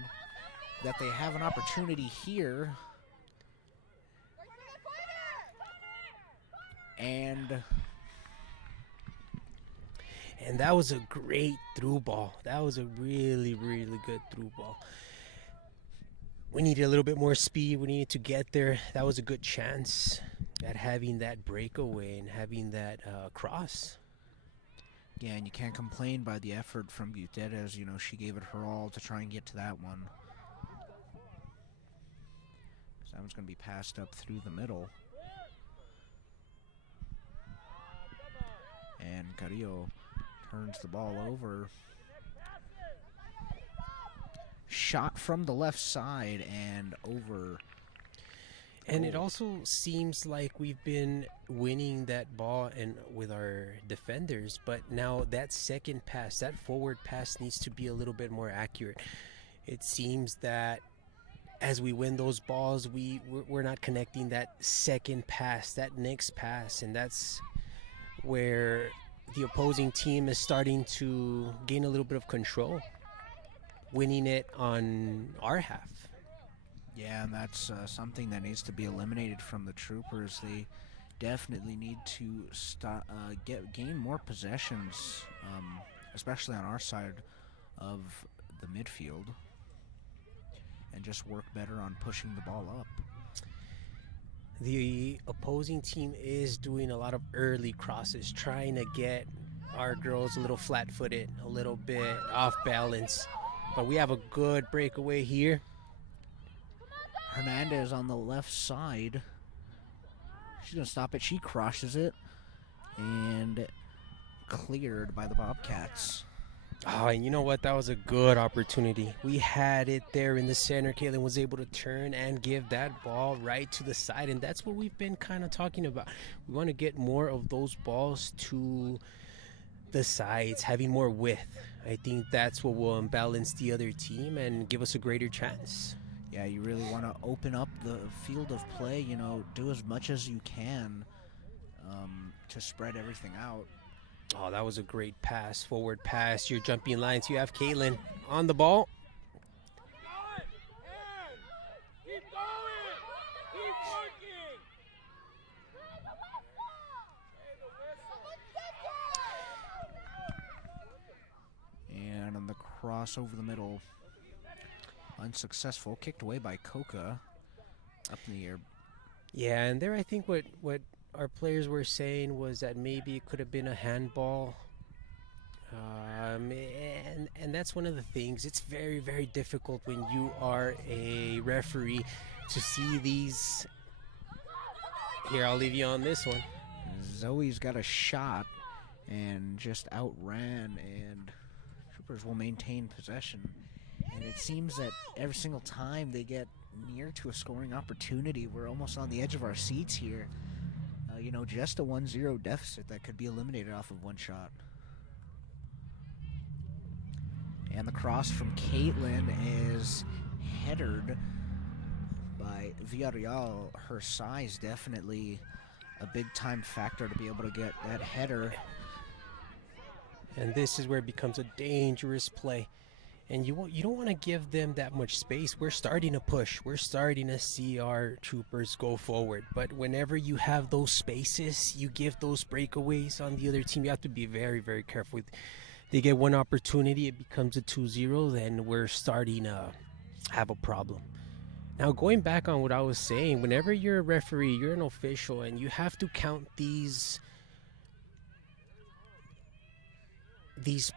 that they have an opportunity here. And that was a great through ball. That was a really, really good through ball. We needed a little bit more speed. We needed to get there. That was a good chance at having that breakaway and having that cross. Yeah, and you can't complain by the effort from Gutierrez. You know, she gave it her all to try and get to that one. So that one's going to be passed up through the middle. And Carrillo turns the ball over. Shot from the left side and over. And it also seems like we've been winning that ball and with our defenders, but now that second pass, that forward pass needs to be a little bit more accurate. It seems that as we win those balls, we're not connecting that second pass, that next pass, and that's where the opposing team is starting to gain a little bit of control, winning it on our half. Yeah, and that's something that needs to be eliminated from the Troopers. They definitely need to gain more possessions, especially on our side of the midfield, and just work better on pushing the ball up. The opposing team is doing a lot of early crosses, trying to get our girls a little flat-footed, a little bit off balance. But we have a good breakaway here. Hernandez on the left side. She's going to stop it. She crosses it. And cleared by the Bobcats. Oh, and you know what? That was a good opportunity. We had it there in the center. Caitlin was able to turn and give that ball right to the side. And that's what we've been kind of talking about. We want to get more of those balls to the sides, having more width. I think that's what will imbalance the other team and give us a greater chance. Yeah, you really want to open up the field of play, you know, do as much as you can to spread everything out. Oh, that was a great pass, forward pass. Your jumping lines. You have Caitlin on the ball. Keep going! Keep working! And on the cross over the middle, unsuccessful, kicked away by Coca, up in the air. Yeah, and there I think what our players were saying was that maybe it could have been a handball. And that's one of the things. It's very, very difficult when you are a referee to see these. Here, I'll leave you on this one. Zoe's got a shot and just outran, and Troopers will maintain possession. And it seems that every single time they get near to a scoring opportunity, we're almost on the edge of our seats here. You know, just a 1-0 deficit that could be eliminated off of one shot. And the cross from Caitlin is headed by Villarreal. Her size definitely a big-time factor to be able to get that header. And this is where it becomes a dangerous play. And you don't want to give them that much space. We're starting to push. We're starting to see our Troopers go forward. But whenever you have those spaces, you give those breakaways on the other team. You have to be very, very careful. They get one opportunity, it becomes a 2-0, then we're starting to have a problem. Now, going back on what I was saying, whenever you're a referee, you're an official, and you have to count these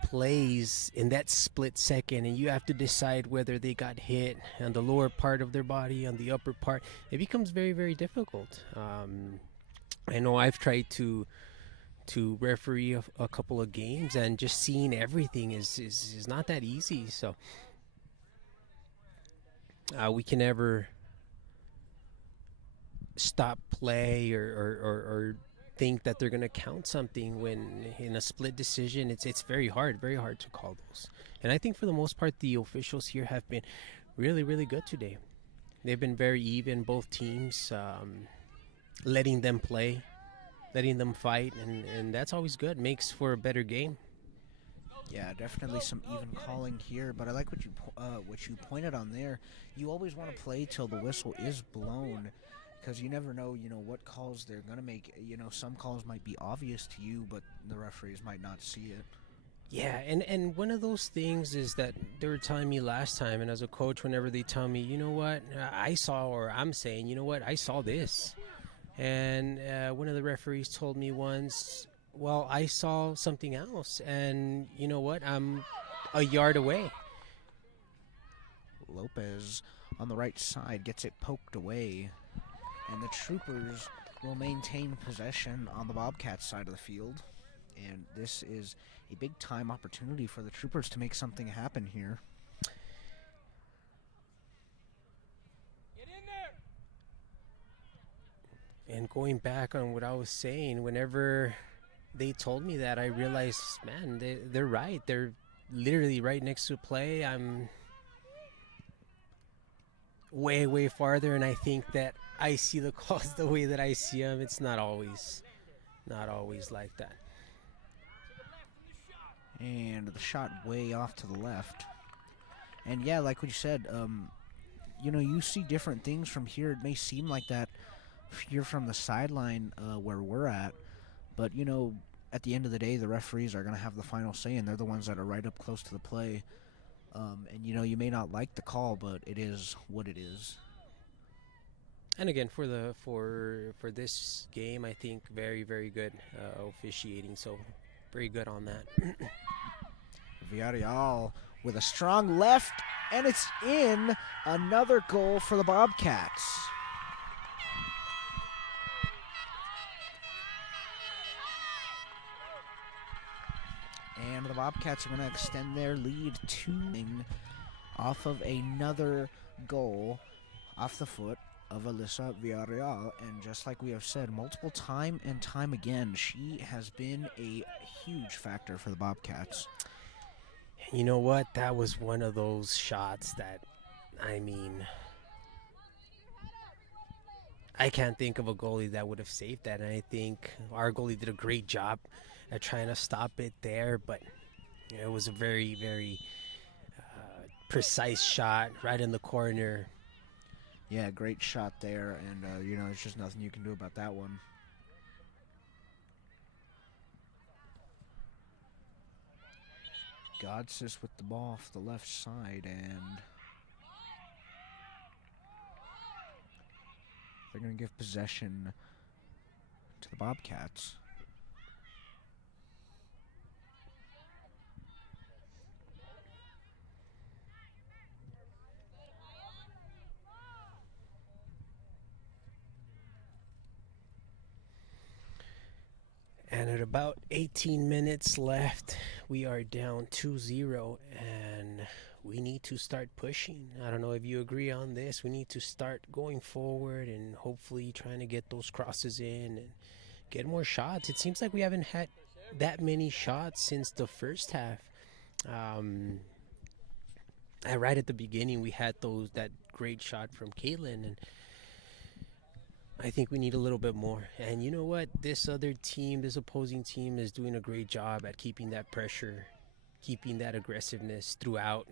plays in that split second, and you have to decide whether they got hit on the lower part of their body, on the upper part. It becomes very, very difficult. I know I've tried to referee a couple of games, and just seeing everything is not that easy. So we can never stop play or think that they're going to count something when in a split decision. It's very hard to call those. And I think for the most part the officials here have been really, really good today. They've been very even, both teams, letting them play, letting them fight, and that's always good. Makes for a better game. Yeah, definitely some even calling here, but I like what you pointed on there. You always want to play till the whistle is blown, because you never know, what calls they're going to make. Some calls might be obvious to you, but the referees might not see it. Yeah, and one of those things is that they were telling me last time, and as a coach, whenever they tell me, you know what, I saw, or I'm saying, you know what, I saw this. And one of the referees told me once, well, I saw something else, and you know what, I'm a yard away. Lopez on the right side gets it poked away, and the Troopers will maintain possession on the Bobcats side of the field. And this is a big time opportunity for the Troopers to make something happen here. Get in there. And going back on what I was saying, whenever they told me that, I realized, man, they're right. They're literally right next to play. I'm way, way farther, and I think that I see the calls the way that I see them. It's not always like that. And the shot way off to the left. And yeah, like what you said, you see different things from here. It may seem like that here from the sideline where we're at, but at the end of the day, the referees are going to have the final say, and they're the ones that are right up close to the play. And you may not like the call, but it is what it is. And again, for this game, I think very, very good officiating. So very good on that. Villarreal with a strong left, and it's in. Another goal for the Bobcats. And the Bobcats are going to extend their lead off of another goal off the foot of Alyssa Villarreal. And just like we have said multiple time and time again, she has been a huge factor for the Bobcats. You know what? That was one of those shots that, I mean, I can't think of a goalie that would have saved that. And I think our goalie did a great job at trying to stop it there. But it was a very, very precise shot right in the corner. Yeah, great shot there. And, there's just nothing you can do about that one. Godsis with the ball off the left side, and they're going to give possession to the Bobcats. And at about 18 minutes left, we are down 2-0, and we need to start pushing. I don't know if you agree on this. We need to start going forward and hopefully trying to get those crosses in and get more shots. It seems like we haven't had that many shots since the first half. Right at the beginning, we had that great shot from Caitlin, and I think we need a little bit more. And you know what? This opposing team is doing a great job at keeping that pressure, keeping that aggressiveness throughout.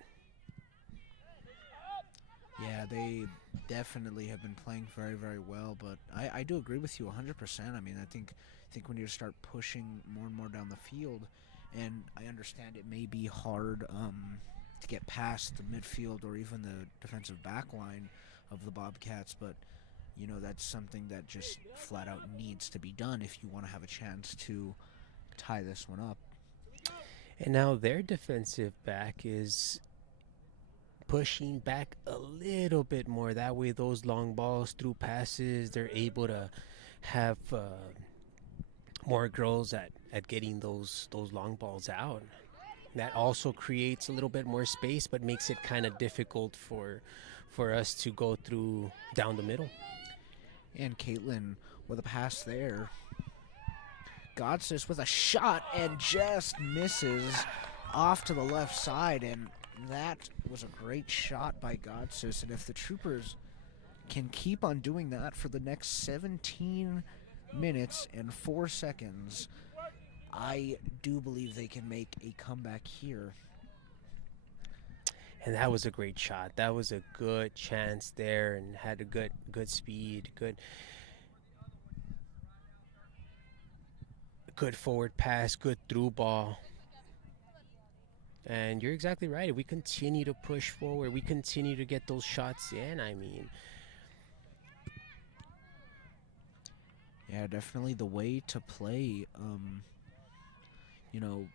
Yeah, they definitely have been playing very, very well, but I do agree with you 100%. I mean, I think we need to start pushing more and more down the field, and I understand it may be hard to get past the midfield or even the defensive back line of the Bobcats, but that's something that just flat out needs to be done if you want to have a chance to tie this one up. And now their defensive back is pushing back a little bit more. That way, those long balls through passes, they're able to have more girls at getting those long balls out. That also creates a little bit more space, but makes it kind of difficult for us to go through down the middle. And Caitlin with a pass there. Godsis with a shot and just misses off to the left side, and that was a great shot by Godsis. And if the Troopers can keep on doing that for the next 17 minutes and 4 seconds, I do believe they can make a comeback here. And that was a great shot. That was a good chance there, and had a good speed, good forward pass, good through ball. And you're exactly right. If we continue to push forward, we continue to get those shots in. I mean, Yeah, definitely the way to play. You know,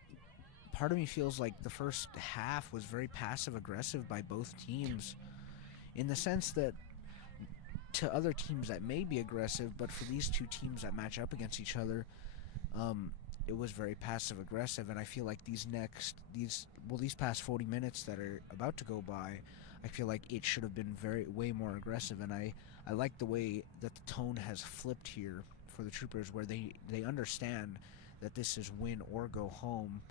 part of me feels like the first half was very passive aggressive by both teams, in the sense that to other teams that may be aggressive, but for these two teams that match up against each other, it was very passive aggressive. And I feel like these past 40 minutes that are about to go by, I feel like it should have been way more aggressive. And I like the way that the tone has flipped here for the Troopers, where they understand that this is win or go home,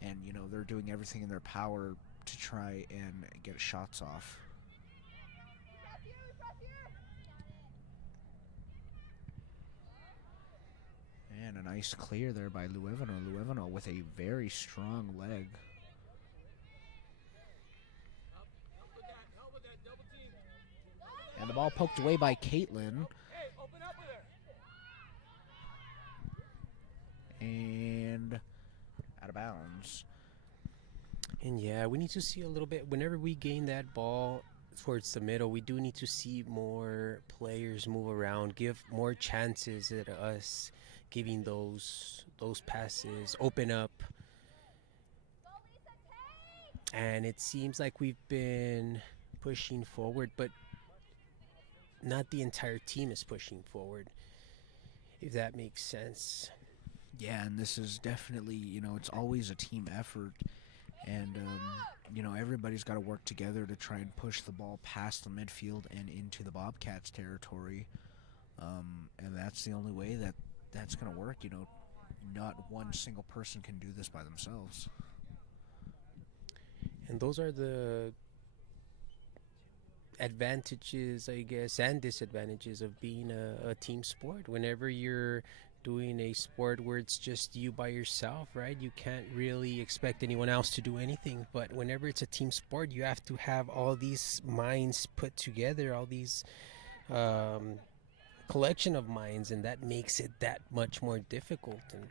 and they're doing everything in their power to try and get shots off. And a nice clear there by Luevano. Luevano with a very strong leg. And the ball poked away by Caitlin. And out of bounds. and yeah, we need to see a little bit. Whenever we gain that ball towards the middle, we do need to see more players move around, give more chances at us, giving those passes, open up. And it seems like we've been pushing forward, but not the entire team is pushing forward, if that makes sense. Yeah, and this is definitely, it's always a team effort. And, everybody's got to work together to try and push the ball past the midfield and into the Bobcats' territory. And that's the only way that's going to work. Not one single person can do this by themselves. And those are the advantages, I guess, and disadvantages of being a team sport. Whenever you're doing a sport where it's just you by yourself, right, you can't really expect anyone else to do anything. But whenever it's a team sport, you have to have all these minds put together, all these collection of minds, and that makes it that much more difficult. And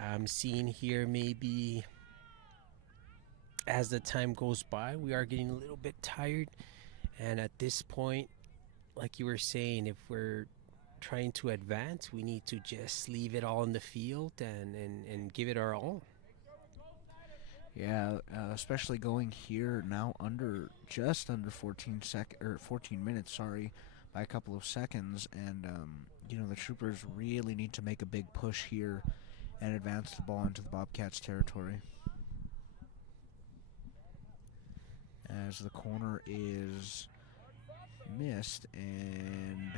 I'm seeing here, maybe as the time goes by, we are getting a little bit tired. And at this point, like you were saying, if we're trying to advance, we need to just leave it all in the field and give it our all. Yeah, especially going here now just under 14 minutes, by a couple of seconds. And the Troopers really need to make a big push here and advance the ball into the Bobcats' territory. As the corner is missed and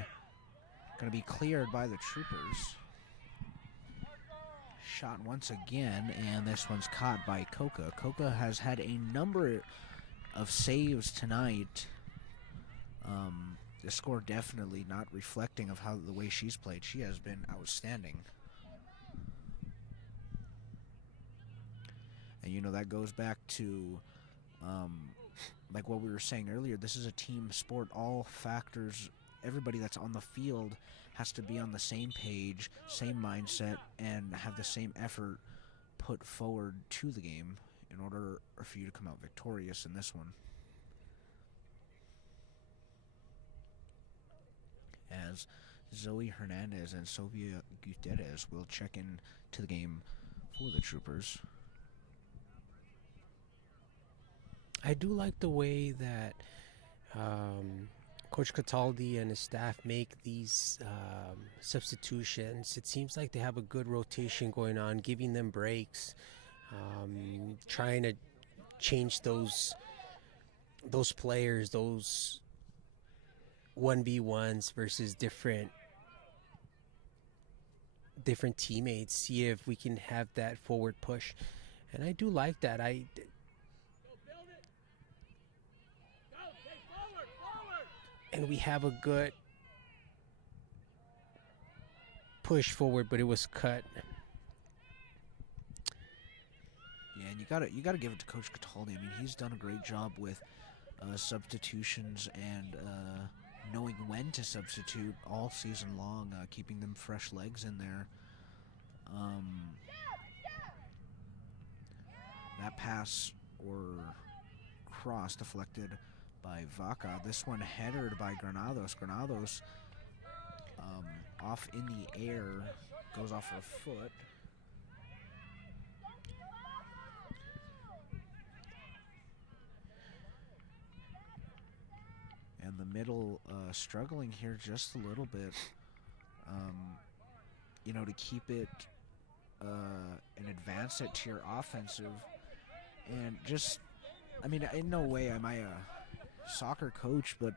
going to be cleared by the Troopers. Shot once again, and this one's caught by Coca. Coca has had a number of saves tonight. The score definitely not reflecting of the way she's played. She has been outstanding. And that goes back to like what we were saying earlier. This is a team sport. All factors, everybody that's on the field has to be on the same page, same mindset, and have the same effort put forward to the game in order for you to come out victorious in this one. As Zoe Hernandez and Sofia Gutierrez will check in to the game for the Troopers. I do like the way that Coach Cataldi and his staff make these substitutions. It seems like they have a good rotation going on, giving them breaks, trying to change those players, those 1v1s versus different teammates, see if we can have that forward push. And I do like that. And we have a good push forward, but it was cut. Yeah, and you gotta give it to Coach Cataldi. I mean, he's done a great job with substitutions and knowing when to substitute all season long, keeping them fresh legs in there. That pass or cross deflected by Vaca. This one headed by Granados. Granados off in the air, goes off her foot. And the middle struggling here just a little bit, to keep it and advance it to your offensive. And just, in no way am I a soccer coach, but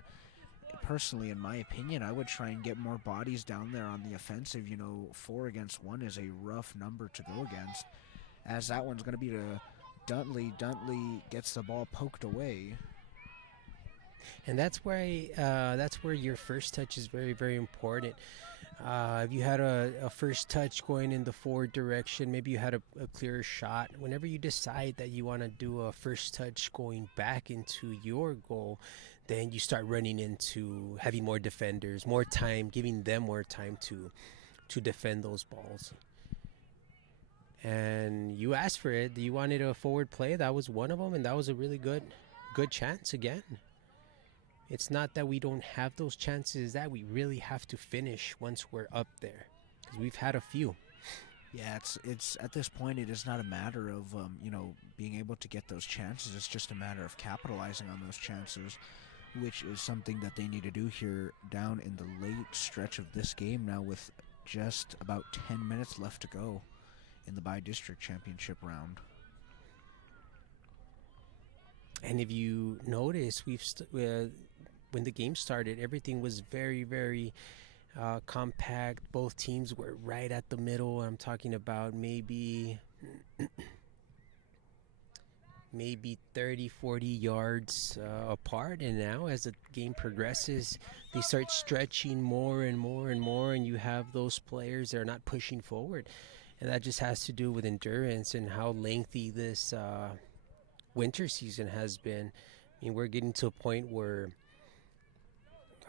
personally, in my opinion, I would try and get more bodies down there on the offensive. 4 against 1 is a rough number to go against, as that one's going to be to Duntley. Duntley gets the ball poked away. And that's where your first touch is very, very important. If you had a first touch going in the forward direction, maybe you had a clearer shot. Whenever you decide that you want to do a first touch going back into your goal, then you start running into having more defenders, more time, giving them more time to defend those balls. And you asked for it. You wanted a forward play. That was one of them, and that was a really good chance again. It's not that we don't have those chances, that we really have to finish once we're up there, because we've had a few. Yeah, it's at this point, it is not a matter of being able to get those chances. It's just a matter of capitalizing on those chances, which is something that they need to do here down in the late stretch of this game now, with just about 10 minutes left to go in the bi-district championship round. And if you notice, when the game started, everything was very, very compact. Both teams were right at the middle. I'm talking about maybe 30, 40 yards apart. And now as the game progresses, they start stretching more and more and more, and you have those players that are not pushing forward. And that just has to do with endurance and how lengthy this winter season has been. We're getting to a point where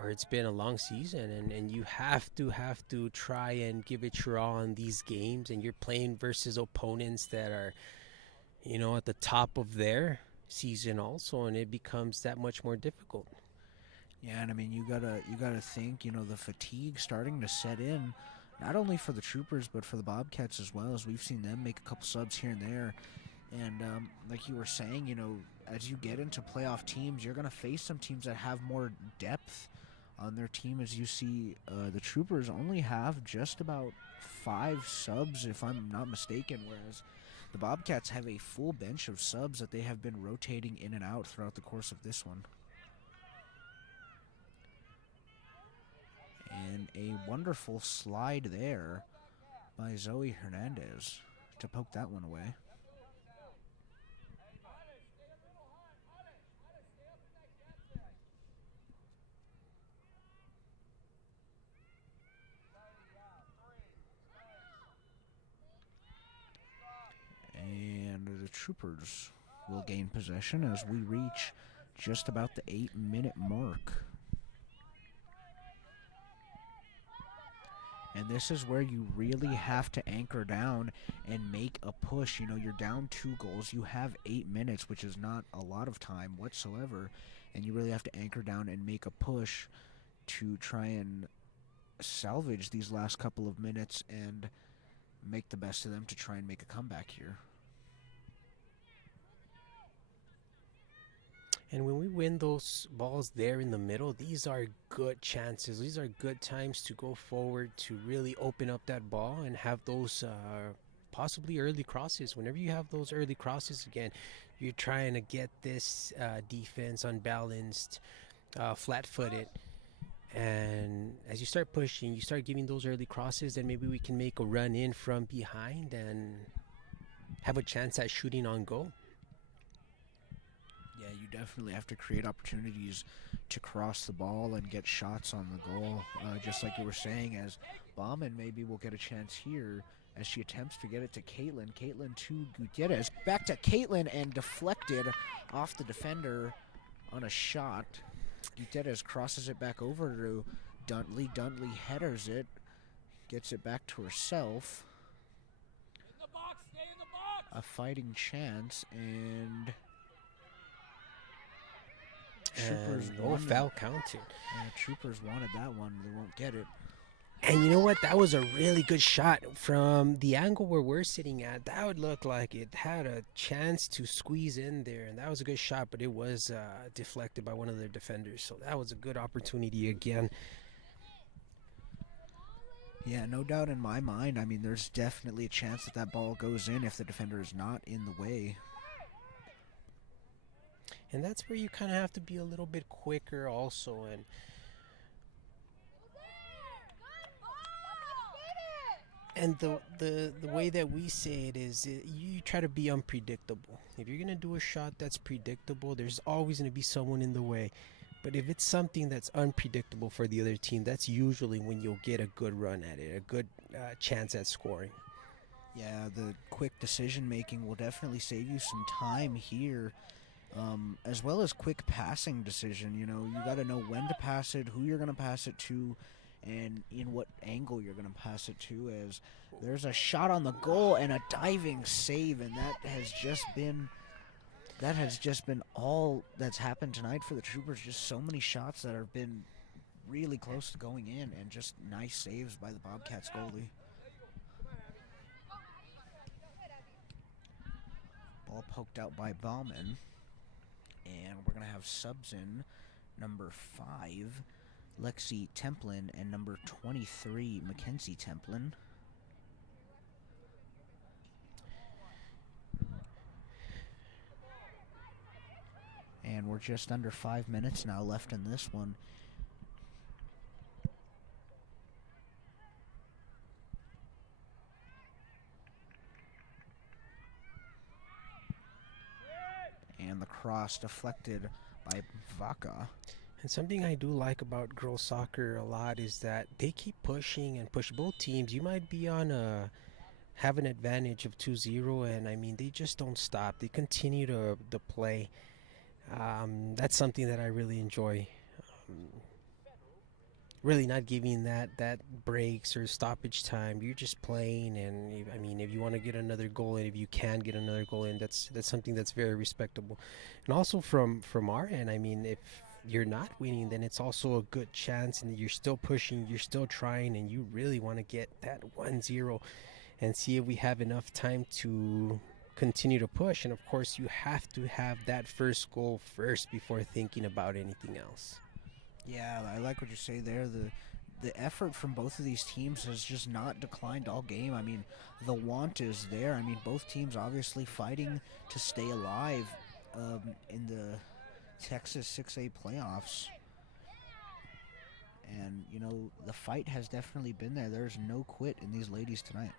it's been a long season, and you have to try and give it your all in these games, and you're playing versus opponents that are at the top of their season also, and it becomes that much more difficult. Yeah, and you gotta think, the fatigue starting to set in, not only for the Troopers but for the Bobcats as well, as we've seen them make a couple subs here and there. And like you were saying, as you get into playoff teams, you're going to face some teams that have more depth on their team. As you see, the Troopers only have just about 5 subs, if I'm not mistaken, whereas the Bobcats have a full bench of subs that they have been rotating in and out throughout the course of this one. And a wonderful slide there by Zoe Hernandez to poke that one away. And the Troopers will gain possession as we reach just about the 8-minute mark. And this is where you really have to anchor down and make a push. You're down 2 goals. You have 8 minutes, which is not a lot of time whatsoever. And you really have to anchor down and make a push to try and salvage these last couple of minutes and make the best of them to try and make a comeback here. And when we win those balls there in the middle, these are good chances. These are good times to go forward, to really open up that ball and have those possibly early crosses. Whenever you have those early crosses, again, you're trying to get this defense unbalanced, flat-footed. And as you start pushing, you start giving those early crosses, then maybe we can make a run in from behind and have a chance at shooting on goal. Yeah, you definitely have to create opportunities to cross the ball and get shots on the goal. Just like you were saying, as Bauman maybe will get a chance here as she attempts to get it to Caitlin. Caitlin to Gutierrez. Back to Caitlin and deflected off the defender on a shot. Gutierrez crosses it back over to Duntley. Duntley headers it, gets it back to herself. In the box, stay in the box. a fighting chance, and Troopers And wanted, foul counted. Troopers wanted that one. They won't get it. And you know what? That was a really good shot from the angle where we're sitting at. That would look like it had a chance to squeeze in there, and that was a good shot, but it was deflected by one of their defenders. So that was a good opportunity again. Yeah, no doubt in my mind. I mean, there's definitely a chance that that ball goes in if the defender is not in the way. And that's where you kind of have to be a little bit quicker also. And the way that we say it is you try to be unpredictable. If you're going to do a shot that's predictable, there's always going to be someone in the way. But if it's something that's unpredictable for the other team, that's usually when you'll get a good run at it, a good chance at scoring. Yeah, the quick decision making will definitely save you some time here, as well as quick passing decision. You know, you got to know when to pass it, who you're going to pass it to, and in what angle you're going to pass it to. As there's a shot on the goal and a diving save, and that has just been all that's happened tonight for the Troopers. Just so many shots that have been really close to going in, and just nice saves by the Bobcats goalie. Ball poked out by Bauman, and we're going to have subs in number 5, Lexi Templin, and number 23, Mackenzie Templin. And we're just under 5 minutes now left in this one. And the cross deflected by Vaca. And something I do like about girls soccer a lot is that they keep pushing and push both teams. You might be on have an advantage of 2-0, and I mean they just don't stop. They continue to play. That's something that I really enjoy. Really not giving that breaks or stoppage time. You're just playing, and if you want to get another goal in, if you can get another goal in, that's something that's very respectable. And also from our end, I mean, if you're not winning, then it's also a good chance, and you're still pushing, you're still trying, and you really want to get that 1-0 and see if we have enough time to continue to push. And of course, you have to have that first goal first before thinking about anything else. Yeah, I like what you say there. The effort from both of these teams has just not declined all game. I mean, the want is there. I mean, both teams obviously fighting to stay alive in the Texas 6A playoffs. And, you know, the fight has definitely been there. There's no quit in these ladies tonight.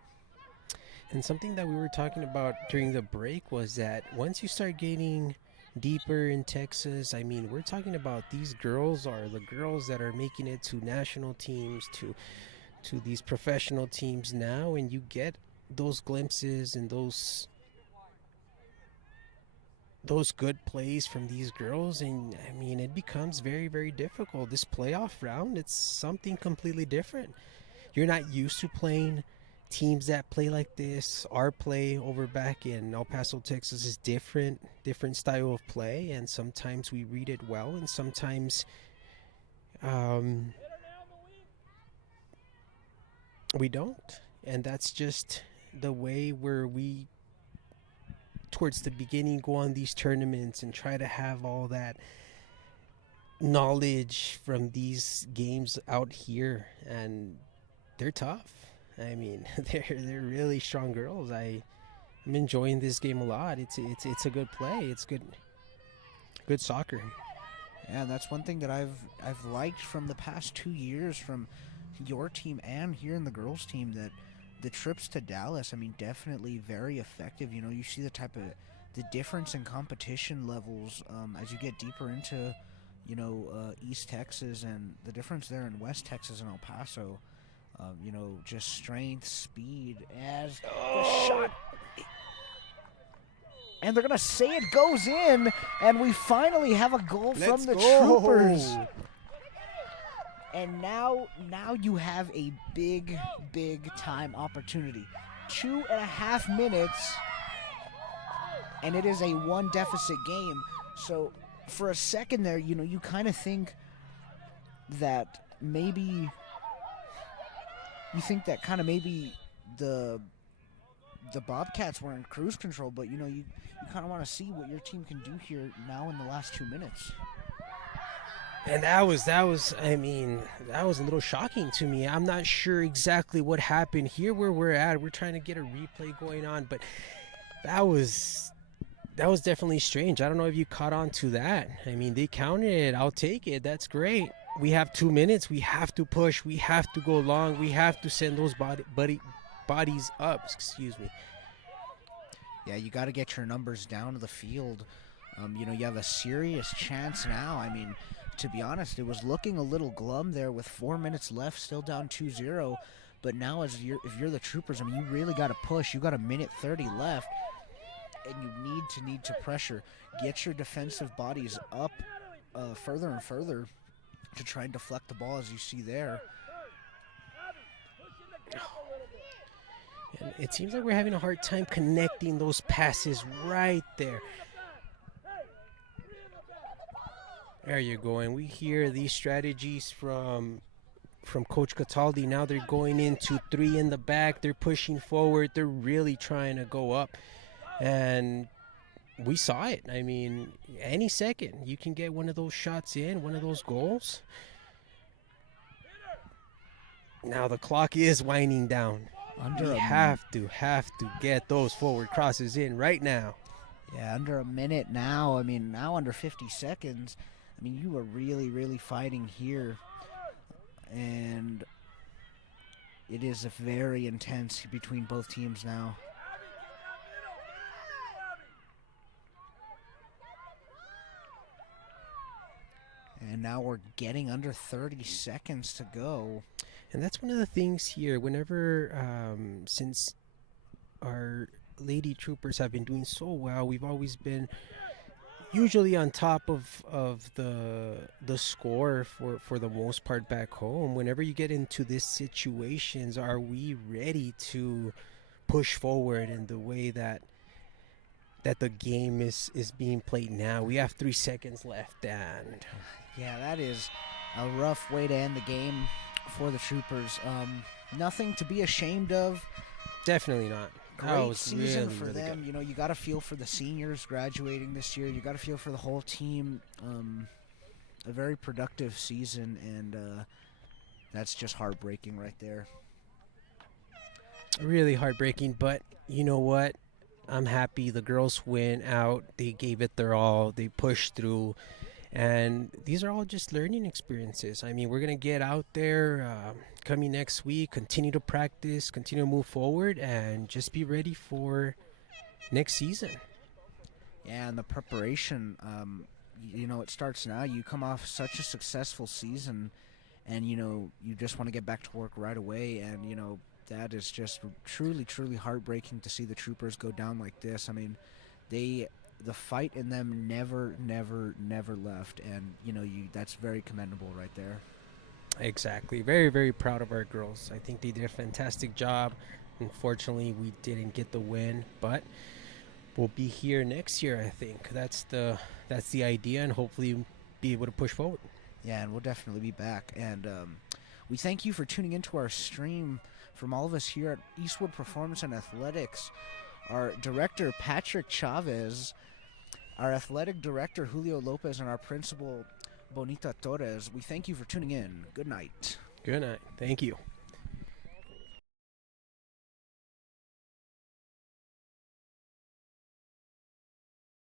And something that we were talking about during the break was that once you start getting deeper in Texas, I mean, we're talking about these girls are the girls that are making it to national teams, to these professional teams now, and you get those glimpses and those good plays from these girls, and I mean, it becomes very, very difficult. This playoff round, it's something completely different. You're not used to playing teams that play like this. Our play over back in El Paso, Texas is different style of play, and sometimes we read it well, and sometimes we don't. And that's just the way where we, towards the beginning, go on these tournaments and try to have all that knowledge from these games out here, and they're tough. I mean, they're really strong girls. I'm enjoying this game a lot. It's a good play. It's good soccer. Yeah, that's one thing that I've liked from the past 2 years from your team and here in the girls' team, that the trips to Dallas, I mean, definitely very effective. You know, you see the difference in competition levels as you get deeper into, you know, East Texas, and the difference there in West Texas and El Paso. You know, just strength, speed, as the shot. And they're going to say it goes in, and we finally have a goal from the Troopers. And now you have a big time opportunity. 2.5 minutes, and it is a one deficit game. So for a second there, you kind of think that maybe the Bobcats were in cruise control, but you kind of want to see what your team can do here now in the last 2 minutes. And that was I mean, that was a little shocking to me. I'm not sure exactly what happened here where we're at. We're trying to get a replay going on, but that was definitely strange. I don't know if you caught on to that. I mean, they counted it. I'll take it. That's great. We have 2 minutes. We have to push. We have to go long. We have to send those bodies up. Excuse me. Yeah, you got to get your numbers down to the field. You have a serious chance now. I mean, to be honest, it was looking a little glum there with 4 minutes left, still down 2-0. But now, if you're the Troopers, I mean, you really got to push. You got 1:30 left, and you need to pressure. Get your defensive bodies up further and further to try and deflect the ball, as you see there. And it seems like we're having a hard time connecting those passes right there. There you go. And we hear these strategies from Coach Cataldi. Now they're going into 3 in the back. They're pushing forward. They're really trying to go up. And we saw it. I mean, any second you can get one of those shots in, one of those goals. Now the clock is winding down. We have to get those forward crosses in right now. Yeah, under a minute now. I mean, now under 50 seconds. I mean, you are really, really fighting here. And it is very intense between both teams now. And now we're getting under 30 seconds to go. And that's one of the things here. Whenever, since our Lady Troopers have been doing so well, we've always been usually on top of the score for the most part back home. Whenever you get into these situations, are we ready to push forward in the way that the game is being played now? We have 3 seconds left, and yeah, that is a rough way to end the game for the Troopers. Nothing to be ashamed of. Definitely not. Great season really, for really them. good. You got to feel for the seniors graduating this year. You got to feel for the whole team. A very productive season, and that's just heartbreaking right there. Really heartbreaking, but you know what? I'm happy the girls went out. They gave it their all. They pushed through. And these are all just learning experiences. I mean, we're going to get out there coming next week, continue to practice, continue to move forward, and just be ready for next season. Yeah, and the preparation, it starts now. You come off such a successful season, and, you just want to get back to work right away. And, that is just truly, truly heartbreaking to see the Troopers go down like this. I mean, the fight in them never left, and that's very commendable right there. Exactly. Very, very proud of our girls. I think they did a fantastic job. Unfortunately, we didn't get the win, but we'll be here next year. I think that's the idea, and hopefully be able to push forward. Yeah, and we'll definitely be back. And we thank you for tuning into our stream. From all of us here at Eastwood Performance and Athletics, our director Patrick Chavez, our athletic director Julio Lopez, and our principal Bonita Torres, we thank you for tuning in. Good night. Good night. Thank you.